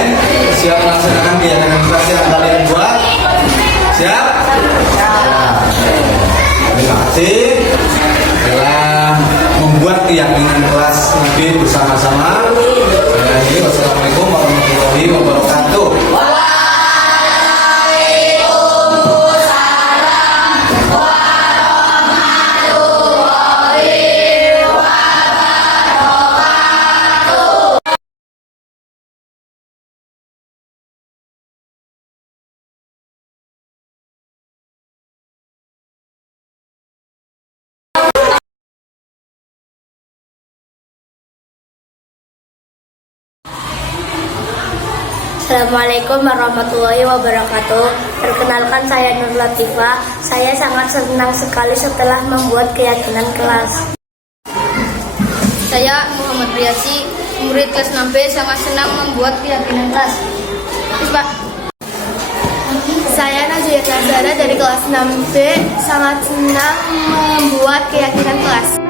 siap melaksanakan keyakinan kelas yang kalian buat? Siap? Ya. Terima kasih telah membuat keyakinan kelas lebih bersama-sama. Wassalamualaikum warahmatullahi wabarakatuh. Assalamualaikum warahmatullahi wabarakatuh. Perkenalkan, saya Nur Latifah. Saya sangat senang sekali setelah membuat keyakinan kelas. Saya Muhammad Riyasi, murid kelas 6B, sangat senang membuat keyakinan kelas. Pak. Saya Nazira Nazara dari kelas 6B, sangat senang membuat keyakinan kelas.